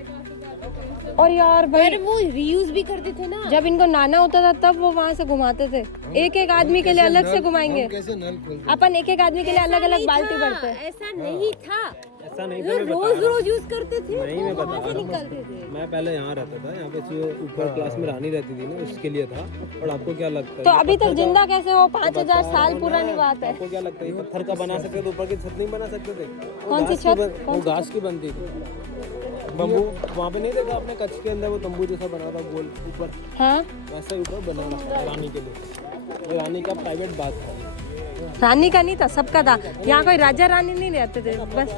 और यार भाई, पर वो रीयूज भी करते थे ना। जब इनको नहाना होता था तब वो वहाँ से घुमाते थे। एक एक आदमी के लिए अलग से घुमाएंगे, अपन एक एक आदमी के लिए अलग अलग बाल्टी भरते हैं। ऐसा नहीं था, ऐसा नहीं वो रोज रोज यूज करते थे, नहीं, मैं वो बता वहाँ से रहा हूँ। निकालते थे। मैं पहले यहाँ रहता था, यहाँ पे जो ऊपर क्लास में रानी रहती थी ना, उसके लिए था। और आपको क्या लगता है तो अभी तक जिंदा कैसे हो? 5000 साल पुरानी बात है। आपको क्या लगता है ये पत्थर का बना सकते थे, ऊपर की छत नहीं बना सकते थे? कौन सी छत? वो घास की बनती थी, बम्बू। वहाँ पे नहीं देखा आपने, कच्छ के अंदर वो तंबू जैसा बना था गोल ऊपर, हाँ, वैसा ही ऊपर बना था रानी के लिए। वो रानी का प्राइवेट बात था। रानी का नहीं था, सबका था। यहाँ कोई राजा रानी नहीं रहते थे, बस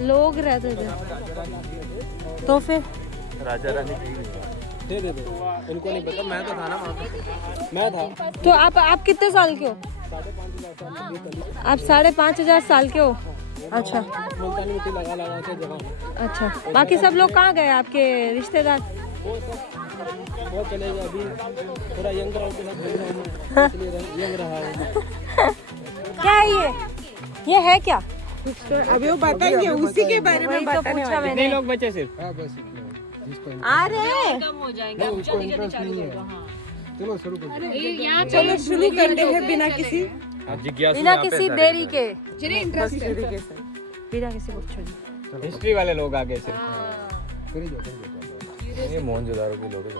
लोग रहते थे। तो फिर दे उनको नहीं पता, मैं तो था ना वहाँ पे, मैं था। तो आप कितने साल के हो? 5,500 साल के हो? अच्छा मुल्तानी मिट्टी लगा लगा के जगह। अच्छा, बाकी सब लोग कहाँ गए आपके रिश्तेदार? वो चले गए, अभी थोड़ा यंग रहा के साथ घूम रहा हूँ, इसलिए यंग रहा हूँ। क्या है ये है क्या? अभी वो बताएंगे, उसी के बारे में बताने वाले। कितने लोग बचे सिर्फ? आ रहे हैं। चलो शुरू करते हैं बिना किसी देरी के, बिना किसी बकचोदी। हिस्ट्री वाले लोग आ गए सिर्फ। ये मोहनजोदारो के लोग हैं।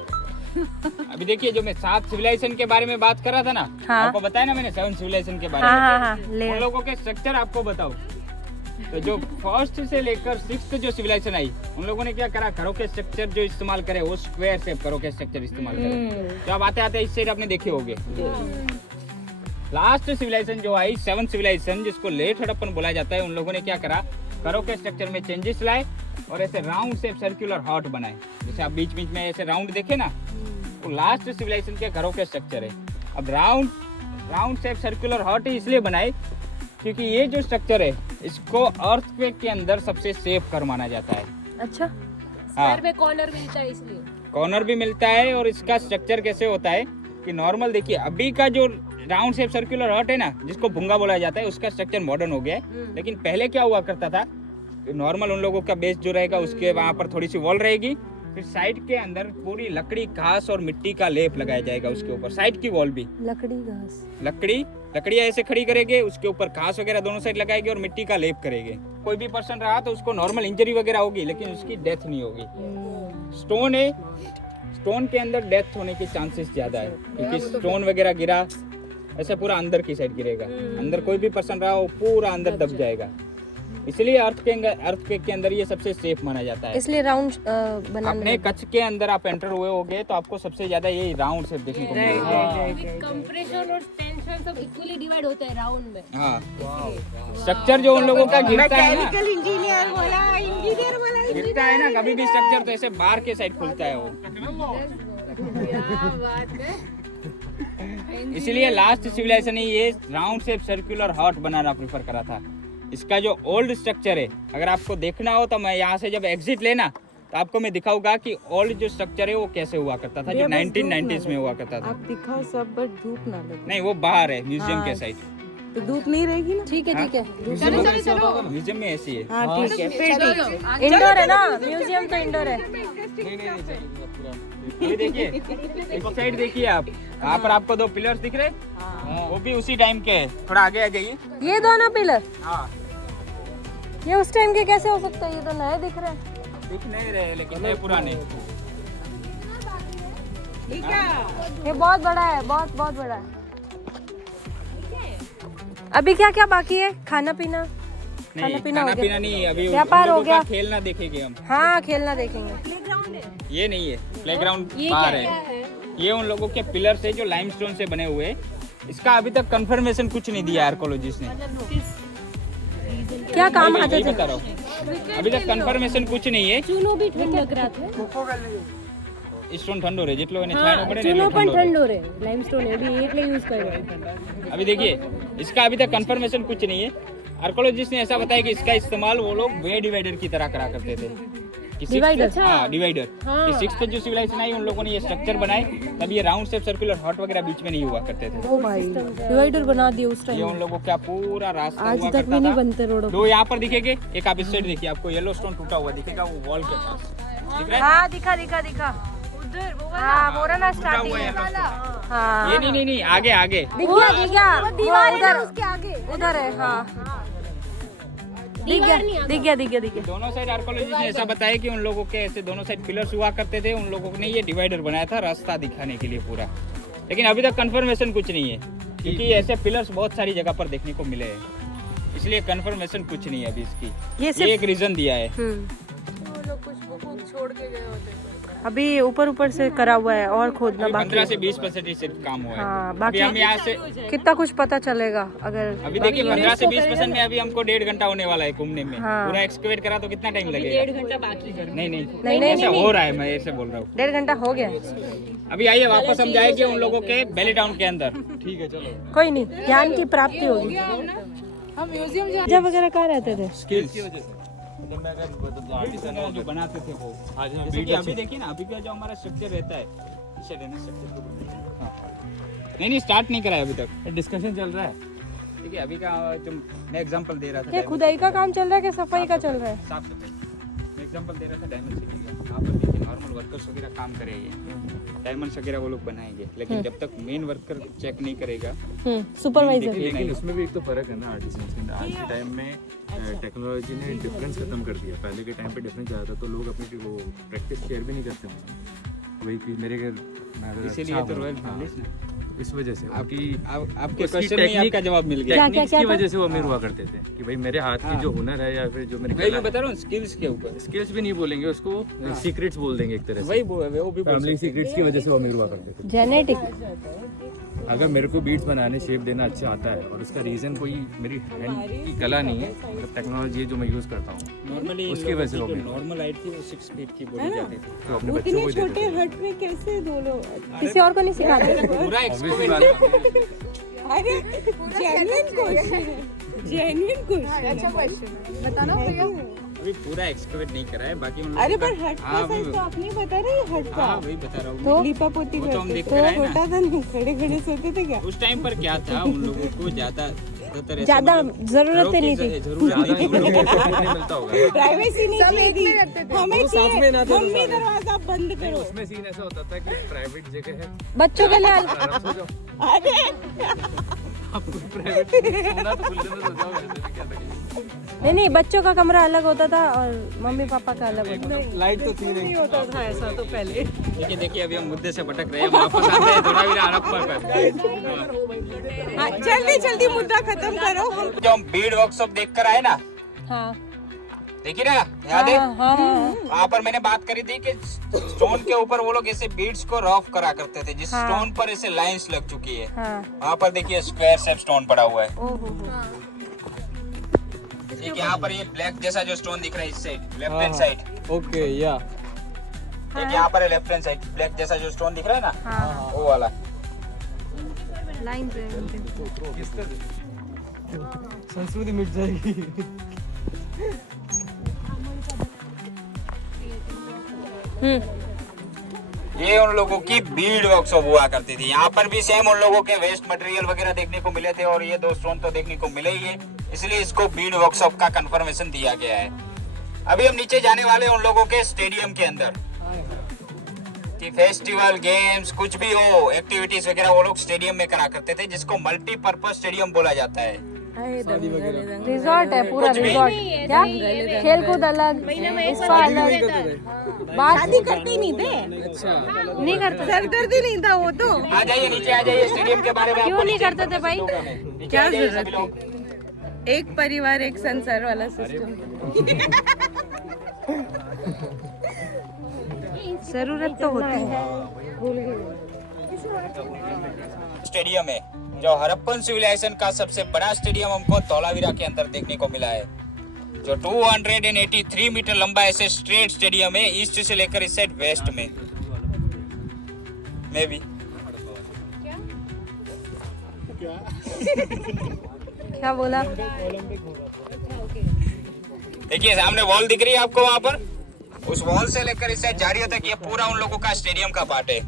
अभी देखिए, जो मैं 7 सिविलाइजेशन के बारे में बात कर रहा था ना, हाँ। आपको बताया ना मैंने 7 सिविलाइजेशन के बारे हाँ में। हाँ, ले उन लोगों के स्ट्रक्चर आपको बताओ, तो जो फर्स्ट से लेकर 6th जो सिविलाइजेशन आई, उन लोगों ने क्या करा, घरों के स्ट्रक्चर जो इस्तेमाल करे वो स्क्वायर शेप घरों के स्ट्रक्चर इस्तेमाल करे। तो अब आते आते इस साइड आपने देखे होंगे। लास्ट सिविलाइजेशन जो आई, 7th सिविलाइजेशन, जिसको लेट हड़प्पन बोला जाता है, उन लोगों ने क्या करा, घरों के स्ट्रक्चर में चेंजेस लाए और ऐसे राउंड शेप सर्कुलर हॉट बनाए। जैसे आप बीच बीच में ऐसे राउंड देखे ना, तो लास्ट सिविलाइजेशन के घरों के स्ट्रक्चर है। अब राउंड शेप सर्कुलर हॉट इसलिए बनाए क्योंकि ये जो स्ट्रक्चर है, इसको अर्थक्वेक के अंदर सबसे सेफ घर माना जाता है। अच्छा, स्क्वायर में कॉर्नर मिलता है इसलिए। कॉर्नर भी मिलता है, और इसका स्ट्रक्चर कैसे होता है कि नॉर्मल देखिए, अभी का जो राउंड शेप सर्कुलर हॉट है ना, जिसको भुंगा बोला जाता है, उसका स्ट्रक्चर मॉडर्न हो गया है। लेकिन पहले क्या हुआ करता था, नॉर्मल उन लोगों का बेस जो रहेगा, उसके वहाँ पर थोड़ी सी वॉल रहेगी, फिर साइड के अंदर पूरी लकड़ी, घास और मिट्टी का लेप लगाया जाएगा उसके ऊपर। साइड की वॉल भी लकड़ी घास, लकड़ियाँ ऐसे खड़ी करेंगे, उसके ऊपर घास वगैरह दोनों साइड लगाएंगे और मिट्टी का लेप करेंगे। कोई भी पर्सन रहा तो उसको नॉर्मल इंजरी वगैरह होगी, लेकिन उसकी डेथ नहीं होगी। स्टोन है, स्टोन के अंदर डेथ होने के चांसेस ज्यादा है, क्योंकि स्टोन वगैरह गिरा ऐसे पूरा अंदर की साइड गिरेगा। अंदर कोई भी पर्सन रहा हो पूरा अंदर दब जाएगा। इसलिए अर्थक्वेक के अंदर ये सबसे सेफ माना जाता है। इसलिए राउंड बनाने अपने कच्छ के अंदर आप एंटर हुए होगे तो आपको सबसे ज्यादा ये राउंड शेप देखने को मिलेगा। कंप्रेशन और टेंशन सब इक्वली डिवाइड होता है राउंड में। हाँ, स्ट्रक्चर जो उन लोगों का गिरता है ना, मैकेनिकल इंजीनियर बोला गिरता है ना कभी भी स्ट्रक्चर तो ऐसे बाहर के साइड खुलता है वो। इसलिए लास्ट सिविलाइजेशन ने ये राउंड शेप सर्कुलर हट बनाना प्रेफर करा था। इसका जो ओल्ड स्ट्रक्चर है, अगर आपको देखना हो तो मैं यहाँ से जब एग्जिट लेना तो आपको मैं दिखाऊंगा कि ओल्ड जो स्ट्रक्चर है वो कैसे हुआ करता था, जो 1990s में हुआ करता था। आप दिखाओ सब, बट धूप ना लगे। नहीं, वो बाहर है म्यूजियम के साइड। तो धूप नहीं रहेगी ना? ठीक है, ठीक है। म्यूजियम में ऐसी है। हाँ ठीक है, फिर ठीक। इंडोर है ना म्यूजियम, तो इंडोर है। ये देखिए, इस साइड देखिए आप, यहाँ पर आपको 2 पिलर्स दिख रहे हैं, वो भी उसी टाइम के हैं। थोड़ा आगे आ जाइए। ये दोनों पिलर, हाँ, ये उस टाइम के कैसे हो सकते हैं? ये तो नए दिख रहे हैं। दिख नहीं रहे लेकिन है पुराने। ये बहुत बड़ा है, बहुत बहुत बड़ा है। अभी क्या क्या बाकी है? खाना पीना? नहीं, पीना हो खाना गया? पीना नहीं, अभी उन व्यापार हो लोगों का गया? खेलना देखेंगे हम। हाँ, खेलना देखेंगे। ये नहीं है प्लेग्राउंड, बाहर है। ये उन लोगों के पिलर्स है जो लाइमस्टोन से बने हुए हैं। इसका अभी तक कंफर्मेशन कुछ नहीं दिया आर्कोलॉजिस्ट ने। क्या काम आते यही थे? बता रहा हूँ, अभी तक कंफर्मेशन कुछ नहीं है। चूनो भी ठंड लग रहा था। स्टोन ठंडो रे જેટલો એને हाँ, છાંયો પડે ને चूनो એટલો पण ठंडो ठंडो रे लाइमस्टोन है भी એટલે यूज कर रहे हैं। अभी देखिए, इसका अभी तक कंफर्मेशन कुछ नहीं है। आर्कोलॉजिस्ट ने ऐसा बताया कि इसका इस्तेमाल वो लोग वे डिवाइडर की तरह करा करते थे। डिवाइडर? हाँ, डिवाइडर। कि 6th जो सिविलाइजेशन आई उन लोगों ने ये स्ट्रक्चर बनाए, तब ये राउंड शेप सर्कुलर हट वगैरह बीच में नहीं हुआ करते थे। ओ भाई, डिवाइडर बना दिए उस ये टाइम। उन लोगों का पूरा रास्ता आज हुआ तक करता भी नहीं था। बनते रोडों। 2 यहाँ पर दिखेंगे, एक आप इस साइड देखिए, आपको येलो स्टोन टूटा हुआ दिखेगा वो वॉल के पास। दिख रहा है? हाँ, दिखा दिखा दिखा। उधर वो वाला। हाँ, वो रहा ना टूटा स्टार्टिंग हुआ yellow वाला। stone। हाँ, ये नहीं, आगे आगे। दिख गया, दिख गया। वो दीवार है ना उधर, उसके आगे। उधर है। हाँ, दिख गया, दिख गया, दिख गया, दिख गया। दोनों साइड आर्कोलॉजिस्ट ने ऐसा बताया कि उन लोगों के ऐसे दोनों साइड पिलर्स हुआ करते थे। उन लोगों ने ये डिवाइडर बनाया था रास्ता दिखाने के लिए पूरा। लेकिन अभी तक कंफर्मेशन कुछ नहीं है, क्योंकि ऐसे पिलर्स बहुत सारी जगह पर देखने को मिले हैं। इसलिए कंफर्मेशन कुछ नहीं है अभी इसकी। ये एक रीजन दिया है। अभी ऊपर से करा हुआ है और खोदना बाकी 15 है। से 20% ही सिर्फ काम हुआ है। हाँ, अभी बाकी हम यहाँ से कितना कुछ पता चलेगा अगर। अभी देखिए 15 से 20% में अभी हमको 1.5 घंटा होने वाला है घूमने में। हाँ। पूरा एक्सकेवेट करा तो कितना टाइम लगेगा? 1.5 घंटा बाकी है। नहीं, ऐसा हो रहा है, मैं ऐसे बोल रहा हूँ। 1.5 घंटा हो गया। अभी आइए वापस हम जाएंगे उन लोगों के बेली टाउन के अंदर। ठीक है, चलो। कोई नहीं, ज्ञान की प्राप्ति होगी। हम म्यूजियम राजा वगैरह कहाँ रहते थे? स्किल्स की वजह से जो बनाते थे वो। जैसे कि अभी देखिए ना, अभी का जो हमारा स्ट्रक्चर रहता है, इसे रहना स्ट्रक्चर। हाँ। नहीं, स्टार्ट नहीं करा है अभी तक, डिस्कशन चल रहा है। ठीक है, अभी का जो मैं एग्जांपल दे रहा था, क्या खुदाई का काम चल रहा है कि सफाई का चल रहा है? साफ सफाई। मैं एग्जांपल दे रहा था डायमंड सिटी का। यहाँ पर देखिए नॉर्मल वर्कर्स वगैरह काम करेंगे, डायमंड्स वगैरह वो लोग बनाएंगे, लेकिन जब तक मेन वर्कर चेक नहीं करेगा, सुपरवाइजर। लेकिन उसमें भी एक तो फर्क है ना आर्टिसंस के अंदर। आज के टाइम में टेक्नोलॉजी ने डिफरेंस खत्म कर दिया। पहले के टाइम पे डिफरेंस ज़्यादा था, तो लोग अपनी वो प्रैक्टिस शेयर भी नहीं करते होंगे। वही कि मेरे घर मैं अगर इसीलिए अच्छा तो हूँ, रॉयल हाँ, फैमिली इस वजह से आपके उसकी क्वेश्चन में ही आपका जवाब मिल गया। टेक्निक्स की वजह से वो अमीर हुआ करते थे कि भाई मेरे हाथ की जो हुनर है या फिर जो मेरी मैं भी बता रहा हूँ स्किल्स के ऊपर। स्किल्स भी नहीं बोलेंगे उसको, सीक्रेट्स बोल देंगे एक तरह से। वही वो भी फैमिली सीक्रेट्स की वजह से वो अमीर हुआ करते थे। जेनेटिक। अगर मेरे को बीट्स बनाने, शेप देना अच्छा आता है और उसका रीज़न कोई मेरी हैंड की कला नहीं है, मतलब टेक्नोलॉजी जो मैं यूज़ करता हूँ, नॉर्मली उसकी वजह से जो वो भी- नॉर्मल हाइट थी वो 6 फीट की बोली जाती थी। तो अपने बच्चों को इतने ही छोटे देते हट में कैसे दो लोग? किसी और को नहीं सिखाते? पूरा थे। एक्सपेरिमेंट अरे जेन्युइन क्वेश्चन है, जेन्युइन क्वेश्चन। अच्छा क्वेश्चन बताना भैया। अभी पूरा एक्सकेवेट नहीं करा है, बाकी उन अरे लोगों पर का- हट का हाँ, साइज तो आप नहीं बता रहे हट का। हाँ वही बता रहा हूँ। तो लीपा पोती वो तो हम करते देख तो रहे हैं ना। छोटा था नहीं, खड़े खड़े सोते थे क्या? उस टाइम पर क्या था, उन लोगों को ज्यादा ज्यादा जरूरत नहीं थी। जरूरत नहीं थी। नहीं मिलता होगा। प्राइवेसी नहीं चाहिए थी हमें, चाहिए मम्मी दरवाजा बंद करो। उसमें सीन ऐसा होता था कि प्राइवेट जगह है, बच्चों के लिए आराम से जाओ। अरे आपको प्राइवेट सोना तो खुले में सो जाओ, वैसे भी क्या तकलीफ। नहीं, बच्चों का कमरा अलग होता था और मम्मी पापा का अलग होता था। लाइट तो थी नहीं। होता था ऐसा तो पहले। देखिए अभी हम मुद्दे से भटक रहे हैं, वापस आते हैं थोड़ा भी हड़प्पा पर। हाँ, जल्दी जल्दी मुद्दा खत्म करो। जो हम बीड वर्कशॉप देख कर आए ना, हाँ देखिए ना, याद है? हाँ हाँ हाँ वहाँ पर मैंने बात करी थी कि स्टोन के ऊपर वो लोग ऐसे बीड्स को रफ करा करते थे, जिस हाँ। स्टोन पर ऐसे लाइंस लग चुकी है। हाँ वहाँ पर देखिए स्क्वायर शेप स्टोन पड़ा हुआ है। ओहो एक यहाँ पर ये ब्लैक जैसा जो स्टोन दिख रहा है इस side, left hand side. Okay या एक यहाँ पर है लेफ्ट हैंड साइड, ब्लैक जैसा जो स्टोन दिख रहा है ना, हाँ वो वाला। लाइन से संस्कृति मिट जाएगी। ये उन लोगों की बीड वर्कशॉप हुआ करती थी। यहाँ पर भी सेम उन लोगों के वेस्ट मटेरियल वगैरह देखने को मिले थे और ये 2 स्टोन तो देखने को मिले ही है, इसलिए इसको बीड वर्कशॉप का कंफर्मेशन दिया गया है। अभी हम नीचे जाने वाले हैं उन लोगों के स्टेडियम के अंदर, कि फेस्टिवल गेम्स कुछ भी हो, एक्टिविटीज वगैरह वो लोग स्टेडियम में करा करते थे, जिसको मल्टीपर्पज स्टेडियम बोला जाता है। रिजॉर्ट है पूरा, रिजॉर्ट क्या खेल कूद अलग, स्पा अलग, शादी करते ही नहीं थे, नहीं करते, सरदर्दी नहीं था वो तो। आ जाइए नीचे, आ जाइए स्टेडियम के बारे में। क्यों नहीं करते थे भाई? क्या जरूरत थी? एक परिवार एक संसार वाला सिस्टम। जरूरत तो होती है। स्टेडियम है जो हड़प्पन सिविलाइजेशन का सबसे बड़ा स्टेडियम हमको धौलावीरा के अंदर देखने को मिला है, जो 283 मीटर लंबा ऐसे स्ट्रेट स्टेडियम है, ईस्ट से लेकर इस साइड वेस्ट में भी। क्या बोला? देखिए सामने वॉल दिख रही है आपको, वहाँ पर उस वॉल से लेकर इस साइड जारी तक ये पूरा उन लोगों का स्टेडियम का पार्ट है।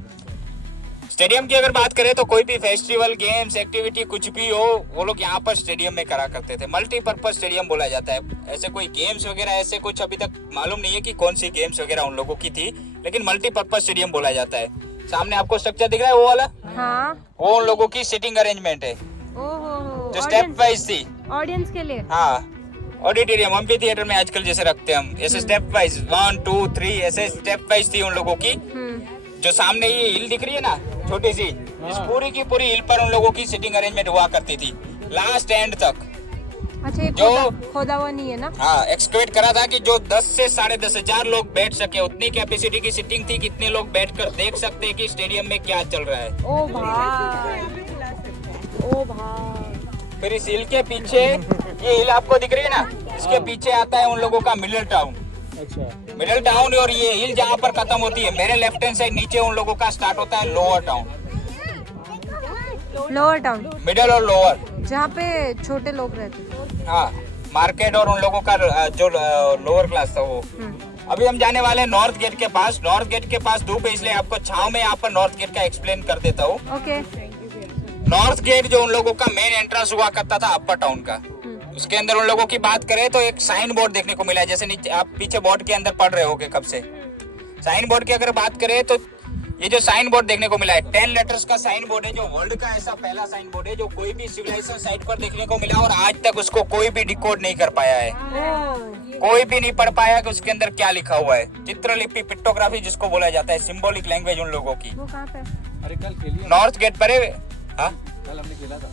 स्टेडियम की अगर बात करें तो कोई भी फेस्टिवल गेम्स एक्टिविटी कुछ भी हो, वो लोग यहाँ पर स्टेडियम में करा करते थे। मल्टीपर्पज स्टेडियम बोला जाता है। ऐसे कोई गेम्स वगैरह ऐसे कुछ अभी तक मालूम नहीं है कि कौन सी गेम्स वगैरह उन लोगों की थी, लेकिन मल्टीपर्पज स्टेडियम बोला जाता है। सामने आपको स्ट्रक्चर दिख रहा है वो वाला, हाँ वो उन लोगों की सिटिंग अरेंजमेंट है ओहो, जो स्टेप वाइज थी। ऑडियंस के लिए। हाँ, ऑडिटोरियम एम्फी थिएटर में आजकल जैसे रखते हैं हम, ऐसे स्टेप वाइज 1 2 3 ऐसे स्टेप वाइज थी उन लोगों की। जो सामने ये हिल दिख रही है ना छोटी सी, इस पूरी की पूरी हिल पर उन लोगों की सिटिंग अरेंजमेंट हुआ करती थी लास्ट एंड तक। अच्छा, ये जो खोदा हुआ नहीं है ना? हाँ, एक्सकवेट करा था कि जो 10 से 10,500 लोग बैठ सके, उतनी कैपेसिटी की सिटिंग थी, कितने लोग बैठकर देख सकते हैं कि स्टेडियम में क्या चल रहा है। ओ भाई, ओ भाई। फिर इस हिल के पीछे, ये हिल आपको दिख रही है ना, इसके पीछे आता है उन लोगों का मिडिल टाउन। अच्छा, मिडिल टाउन, और ये हिल जहाँ पर खत्म होती है मेरे लेफ्ट हैंड साइड नीचे उन लोगों का स्टार्ट होता है lower town. Lower town, middle और लोअर, जहाँ पे छोटे लोग रहते थे। हाँ, मार्केट और उन लोगों का जो लोअर क्लास था वो। अभी हम जाने वाले हैं नॉर्थ गेट के पास। नॉर्थ गेट के पास धूप है, इसलिए आपको छांव में यहाँ पर नॉर्थ गेट का एक्सप्लेन कर देता हूँ। ओके। नॉर्थ गेट जो उन लोगों का मेन एंट्रेंस हुआ करता था अपर टाउन का, उसके अंदर उन लोगों की बात करें तो एक साइन बोर्ड देखने को मिला है, जैसे नीचे आप पीछे बोर्ड के अंदर पढ़ रहे होगे कब से। साइन बोर्ड की अगर बात करें तो ये जो साइन बोर्ड देखने को मिला है 10 लेटर्स का साइन बोर्ड है, जो वर्ल्ड का ऐसा पहला साइन बोर्ड है जो कोई भी सिविलाइजेशन साइट पर देखने को मिला और आज तक उसको कोई भी डिकोड नहीं कर पाया है। कोई भी नहीं पढ़ पाया कि उसके अंदर क्या लिखा हुआ है। चित्रलिपि, पिक्टोग्राफी जिसको बोला जाता है, सिंबॉलिक लैंग्वेज उन लोगों की। वो कहाँ पे? अरे कल खेलिए, नॉर्थ गेट पर है। हाँ, कल हमने खेला था।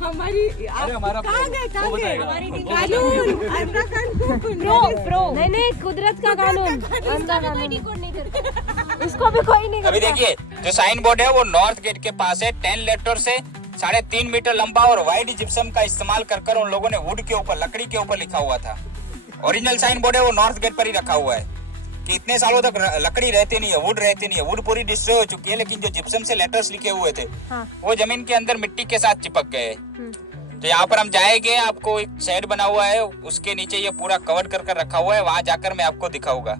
हमारी अरे हमारा कहाँ गए वो बताएगा। कानून अंधा कानून प्रो नहीं, कुदरत का कानून, अंधा कानून, उसको भी कोई नहीं अभी करता। देखिए जो साइन बोर्ड है वो नॉर्थ गेट के पास है। 10 लेटर से 3.5 मीटर लंबा और वाइड जिप्सम का इस्तेमाल कर उन लोगों ने वुड के ऊपर, लकड़ी के ऊपर लिखा हुआ था। ओरिजिनल साइन बोर्ड है वो नॉर्थ गेट पर ही रखा हुआ है कि इतने सालों तक लकड़ी रहती नहीं है, वुड रहती नहीं है। वुड पूरी डिस्ट्रॉय हो चुकी है, लेकिन जो जिप्सम से लेटर्स लिखे हुए थे हाँ। वो जमीन के अंदर मिट्टी के साथ चिपक गए। तो यहाँ पर हम जाएंगे, आपको एक शेड बना हुआ है, उसके नीचे ये पूरा कवर कर रखा हुआ है, वहां जाकर मैं आपको दिखाऊंगा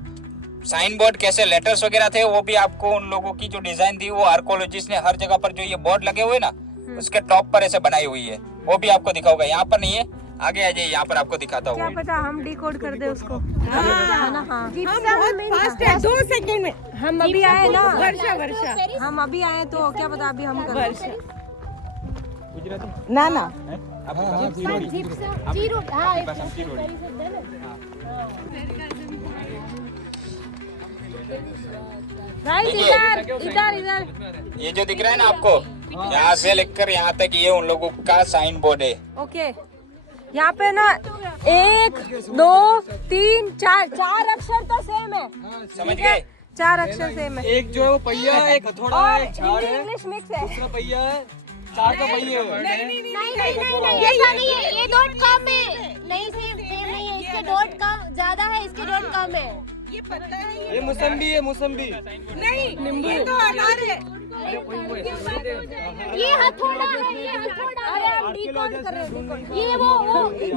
साइन बोर्ड कैसे लेटर्स वगैरह थे। वो भी आपको उन लोगों की जो डिजाइन थी वो आर्कोलॉजिस्ट ने हर जगह पर जो ये बोर्ड लगे हुए ना उसके टॉप पर ऐसे बनाई हुई है, वो भी आपको दिखाऊंगा। यहाँ पर नहीं है, आगे आ जाइए, यहाँ पर आपको दिखाता क्या हूँ। पता हम डिकोड कर दे उसको, है ना? हाँ, हम बहुत फास्ट है, 2 सेकंड में। हम अभी आए ना, वर्षा हम अभी आए तो क्या पता अभी हम कर वर्षा ना ना गाइस, इधर इधर ये जो दिख रहा है ना आपको, यहाँ से लेकर यहाँ तक ये उन लोगों का साइन बोर्ड है। ओके। यहाँ पे ना 1 2 3 4 अक्षर तो सेम है। समझ गए? 4 अक्षर सेम है। एक जो है वो पहिया है, एक हथौड़ा और है, एक झाड़ है, इंग्लिश मिक्स है। दूसरा पहिया है, 4 का पहिया है। नहीं ऐसा नहीं है, ये डॉट कम है। नहीं सेम नहीं है, इसके डॉट कम ज्यादा है, इसके डॉट कम है। ये पता है ये मौसम्बी है, मौसम्बी। नहीं, ये तो अनार है। ये हथौड़ा है, ये हथौड़ा है। डिकोड कर रहे हैं। ये वो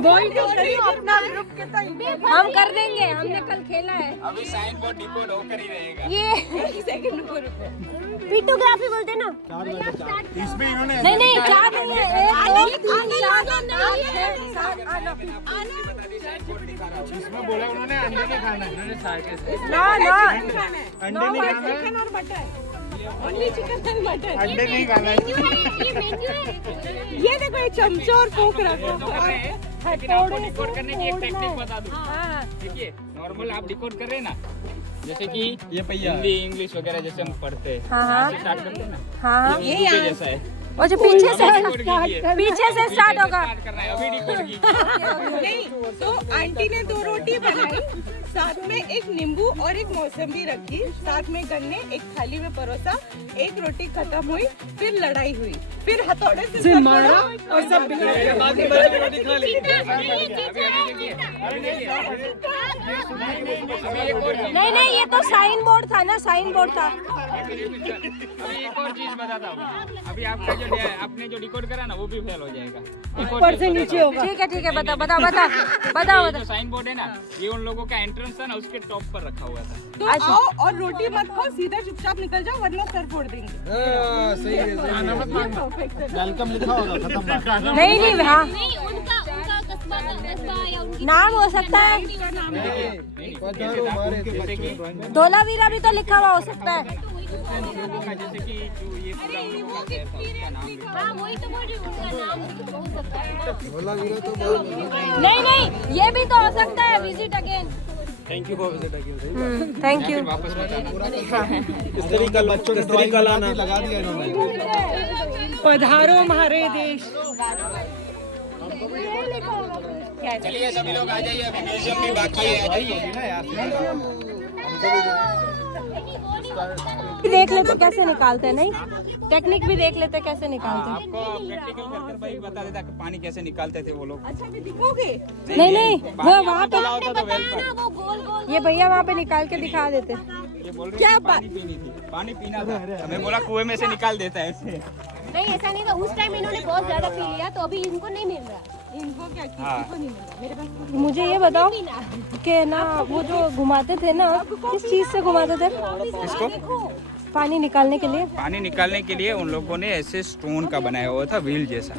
वही तो अपना ग्रुप के तो हम कर देंगे, हमने कल खेला है। अभी साइन बोर्ड डिकोड होकर ही रहेगा। ये सेकंड ग्रुप पिक्टोग्राफी बोलते ना। इसमें इन्होंने नहीं 4 नहीं है, 1 2 3 4 5 6 7 इसमें बोला उन्होंने अंडे नहीं खाना है, उन्होंने ना अंडे नहीं खाना है, चिकन और mutton, only chicken and mutton. अंडे नहीं खाना है। ये मेन्यू है। ये देखो, ये चमचा और फोक रखो। लेकिन आपको डिकोड करने की एक टेक्निक बता दूं। देखिए, नॉर्मल आप डिकोड कर रहे हैं ना, जैसे कि ये पहिया है। हिंदी इंग्लिश वगैरह जैसे हम पढ़ते हैं, हाँ। यहाँ से स्टार्ट करते हैं ना, हाँ ये उर्दू के जैसा है। और जो पीछे से पीछे से स्टार्ट होगा। स्टार्ट करना है, अभी डिकोड की। नहीं, तो आंटी ने 2 रोटी बनाई, साथ में एक नींबू और एक मौसम्बी रखी, साथ में गन्ने एक थाली में परोसा, एक रोटी खत्म हुई, फिर लड़ाई हुई, फिर हथौड़े से मारा और सब बिगड़ बाद में मैंने रोटी खा ली। नहीं ये तो साइन बोर्ड था ना, साइन बोर्ड था। अभी एक और चीज बताता हूँ। अभी आपका जो आपने जो डिकोड करा ना, वो भी फेल हो जाएगा। ऊपर से नीचे होगा। ठीक है बताओ। जो साइन बोर्ड है ना, ये उन लोगों का एंट्रेंस था ना, उसके टॉप पर रखा हुआ था। तो आओ और रोटी मत खाओ, सीधा चुपचाप निकल जाओ, वरना सर फोड़ देंगे। सही है, सही है। वेलकम लिखा होगा, खत्म। नहीं हाँ नहीं उनका कस्बा या उनकी नाम हो सकता है, धोलावीरा भी तो लिखा हुआ हो सकता है। लोगों का जैसे कि जो ये पूरा उन लोगों का शहर था, उसका नाम भी हाँ वही तो बोल रही हूँ, उनका नाम हो सकता है। नहीं ये भी तो हो सकता है। Visit again. Thank you for visit again. Thank you. वापस बताना। इस तरीके का बच्चों के ड्राइंग लगा दिया इन्होंने। पधारो हमारे देश। चलिए सभी लोग आ जाइए, अभी म्यूजियम भी बाकी है, आ जाइए। देख लेते कैसे निकालते हैं, नहीं टेक्निक भी देख लेते कैसे निकालते हैं। आपको प्रैक्टिकल कर भाई बता देता कि पानी कैसे निकालते थे वो लोग। नहीं वो वहाँ पे होता तो वेल पर। ये भैया वहाँ पे निकाल के दिखा देते। ये बोल रहे हैं पानी पीनी थी, पानी पीना था। हमें बोला कुएं में से निकाल देता है ऐसे। नहीं ऐसा नहीं था, उस टाइम इन्होंने बहुत ज्यादा पी लिया, तो अभी इनको नहीं मिल रहा। इनको क्या किसी को नहीं मिला, मेरे पास मुझे ये बताओ कि ना वो जो घुमाते थे ना, किस चीज से घुमाते थे? किसको? पानी निकालने के लिए। पानी निकालने के लिए उन लोगों ने ऐसे स्टोन का बनाया हुआ था, व्हील जैसा,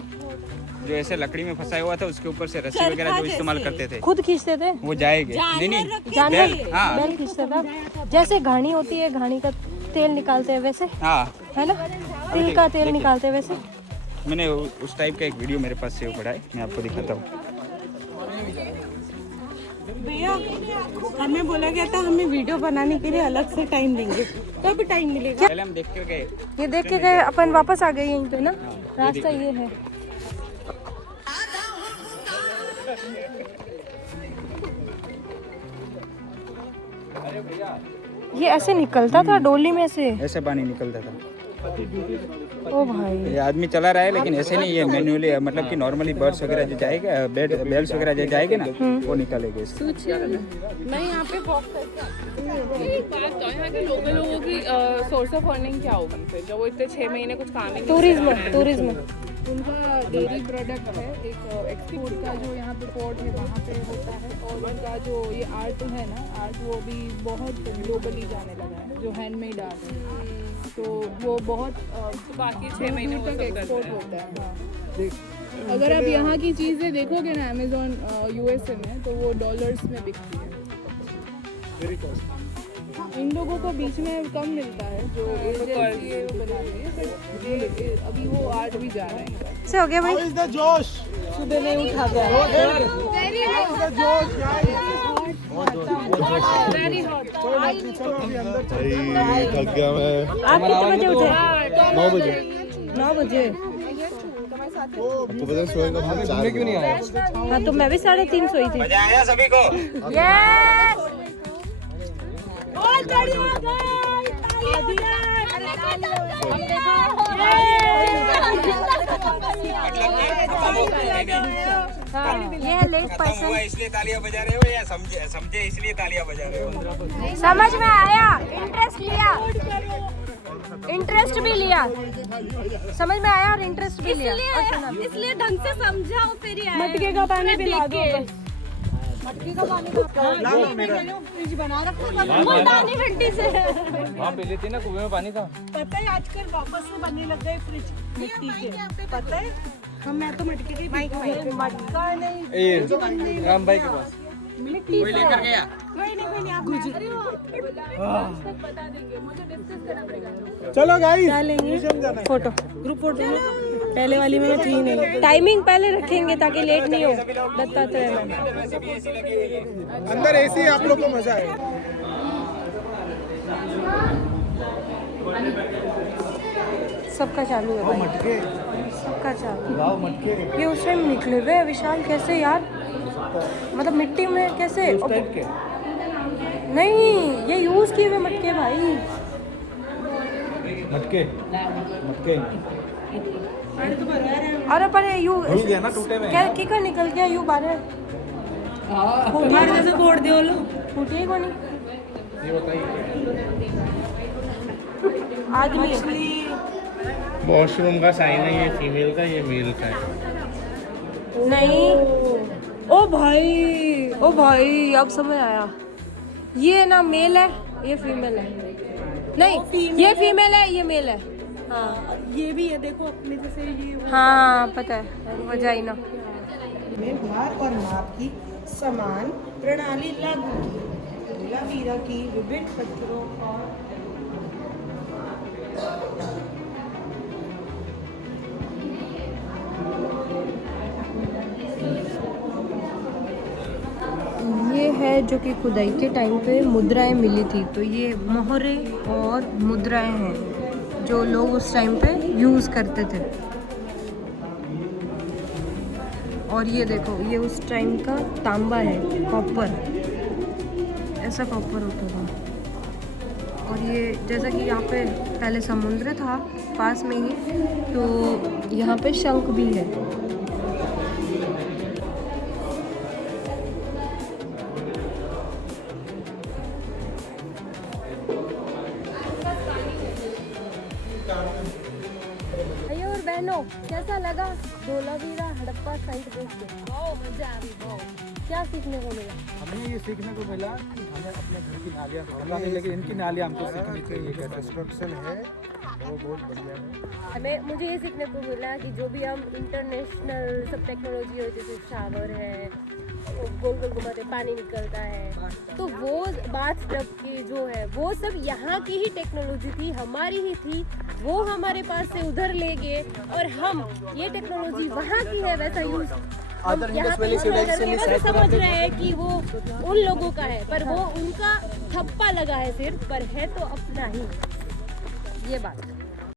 जो ऐसे लकड़ी में फंसाया हुआ था, उसके ऊपर से रस्सी वगैरह जो इस्तेमाल करते थे, खुद खींचते थे वो जाएंगे। नहीं जानवर, बैल, हाँ बैल खींचता था। जैसे घानी होती है, घानी का तेल निकालते हैं वैसे, हाँ। है ना? तिल का तेल निकालते हैं वैसे। मैंने उस टाइप का एक वीडियो मेरे पास सेव पड़ा है, मैं आपको दिखाता हूँ। भैया हमें बोला गया था हमें वीडियो बनाने के लिए अलग से टाइम देंगे, कब टाइम मिलेगा? पहले हम देख कर गए, ये देख के गए, अपन वापस आ गए यहीं पे ना। रास्ता ये है। ये ऐसे निकलता था डोली में से, ऐसे पानी निकलता था। ओ भाई ये आदमी चला रहा है, लेकिन ऐसे नहीं, ये मैन्युअली, मतलब कि नॉर्मली बर्ड्स वगैरह जो जाएगा, बेल्स वगैरह जो जाएंगे ना, वो निकालेंगे इससे। मैं यहाँ पे वॉक एक बात तो यहाँ के लोगों की सोर्स ऑफ अर्निंग क्या होगी फिर, जब वो इतने 6 महीने कुछ काम नहीं टूरिज्म उनका डेयरी प्रोडक्ट है, एक एक्सपोर्ट का जो यहाँ पे पोर्ट है वहाँ पे होता है, और उनका जो ये आर्ट है ना, आर्ट वो भी बहुत ग्लोबली जाने लगा है, जो हैंडमेड आर्ट है, तो वो बहुत बाकी 6 महीने तक एक्सपोर्ट होता है। हाँ, अगर आप यहाँ की चीज़ें देखोगे ना अमेज़ॉन यूएसए में, तो वो डॉलर्स में बिकती है। इन लोगों को बीच में कम मिलता है, जो एजेंसी है वो बना रही है, बट ये अभी वो आर्ट भी जा रहे हैं। से हो गया भाई। सुबह में उठा गया। Very hot. आप कितने बजे उठे? 9 बजे। 9 बजे। आपको पता है सोएगा घूमने क्यों नहीं आया? हाँ तो मैं भी 3:30 सोई थी। मजा आया सभी को? ये है लेट पर्सन। हुआ इसलिए तालियां बजा रहे हो या समझे इसलिए तालियां बजा रहे हो? समझ में आया, इंटरेस्ट भी लिया, समझ में आया और इंटरेस्ट भी लिया। इसलिए ढंग से समझाओ फिर ही आया। मटके का पानी पिला दो बस। मटके का पानी फ्रिज बना रखा घंटी से। वहाँ पे लेती ना कुएं में पानी था। पता है आजकल वापस से बनने लग गए फ्रिज मिट्टी के, पता है? हम मैं तो मटके की मटका नहीं राम भाई के पास कोई लेकर गया? कोई नहीं आप चलो गाइस क्या लेंगे? Photo, group photo. पहले वाली में थी नहीं। टाइमिंग पहले रखेंगे ताकि लेट नहीं हो। दत्तात्रेय में अंदर एसी, आप लोग को मजा आए। सबका चालू है भाई, सबका चालू। ये उस टाइम निकले हुए विशाल, कैसे यार? मतलब मिट्टी में कैसे? नहीं, ये यूज किए हुए मटके भाई। मटके अरे पर यू क्या किकर निकल गया यू बारे जैसे कोड़ दे लो फूटिए को नहीं आदमी। वॉशरूम का साइन है, ये फीमेल का, ये मेल का है। नहीं ओ भाई अब समझ आया। ये ना मेल है, ये फीमेल है। नहीं ये फीमेल है, ये मेल है। हाँ ये भी है, देखो अपने जैसे ये हाँ पता है वजाइना। में भार और माप की समान प्रणाली लागू की। धूला की विभिन्न पत्थरों और ये है जो कि खुदाई के टाइम पे मुद्राएं मिली थी। तो ये मोहरे और मुद्राएं हैं जो लोग उस टाइम पे यूज़ करते थे। और ये देखो, ये उस टाइम का तांबा है, कॉपर, ऐसा कॉपर होता था। और ये जैसा कि यहाँ पे पहले समुद्र था पास में ही, तो यहाँ पे शंख भी है। भाइयों और बहनों, कैसा लगा धोलावीरा हड़प्पा साइट देख के? बहुत मजा आ रही, बहुत। क्या सीखने को मिला? हमें ये सीखने को मिला कि हमें अपने घर की नालियाँ पता नहीं, लेकिन इनकी नालियाँ हमको सीखनी चाहिए। ये कंस्ट्रक्शन है वो बहुत बढ़िया है। मुझे ये सीखने को मिला कि जो भी हम इंटरनेशनल सब टेक्नोलॉजी हो, जैसे शावर है, गोल गोल घुमाते पानी निकलता है, तो वो बाथ टब की जो है वो सब यहाँ की ही टेक्नोलॉजी थी, हमारी ही थी। वो हमारे पास से उधर ले गए और हम ये टेक्नोलॉजी वहाँ की है वैसा यूज हम यहाँ पे समझ रहे हैं कि वो उन लोगों का है, पर वो उनका ठप्पा लगा है सिर्फ, पर है तो अपना ही। ये बात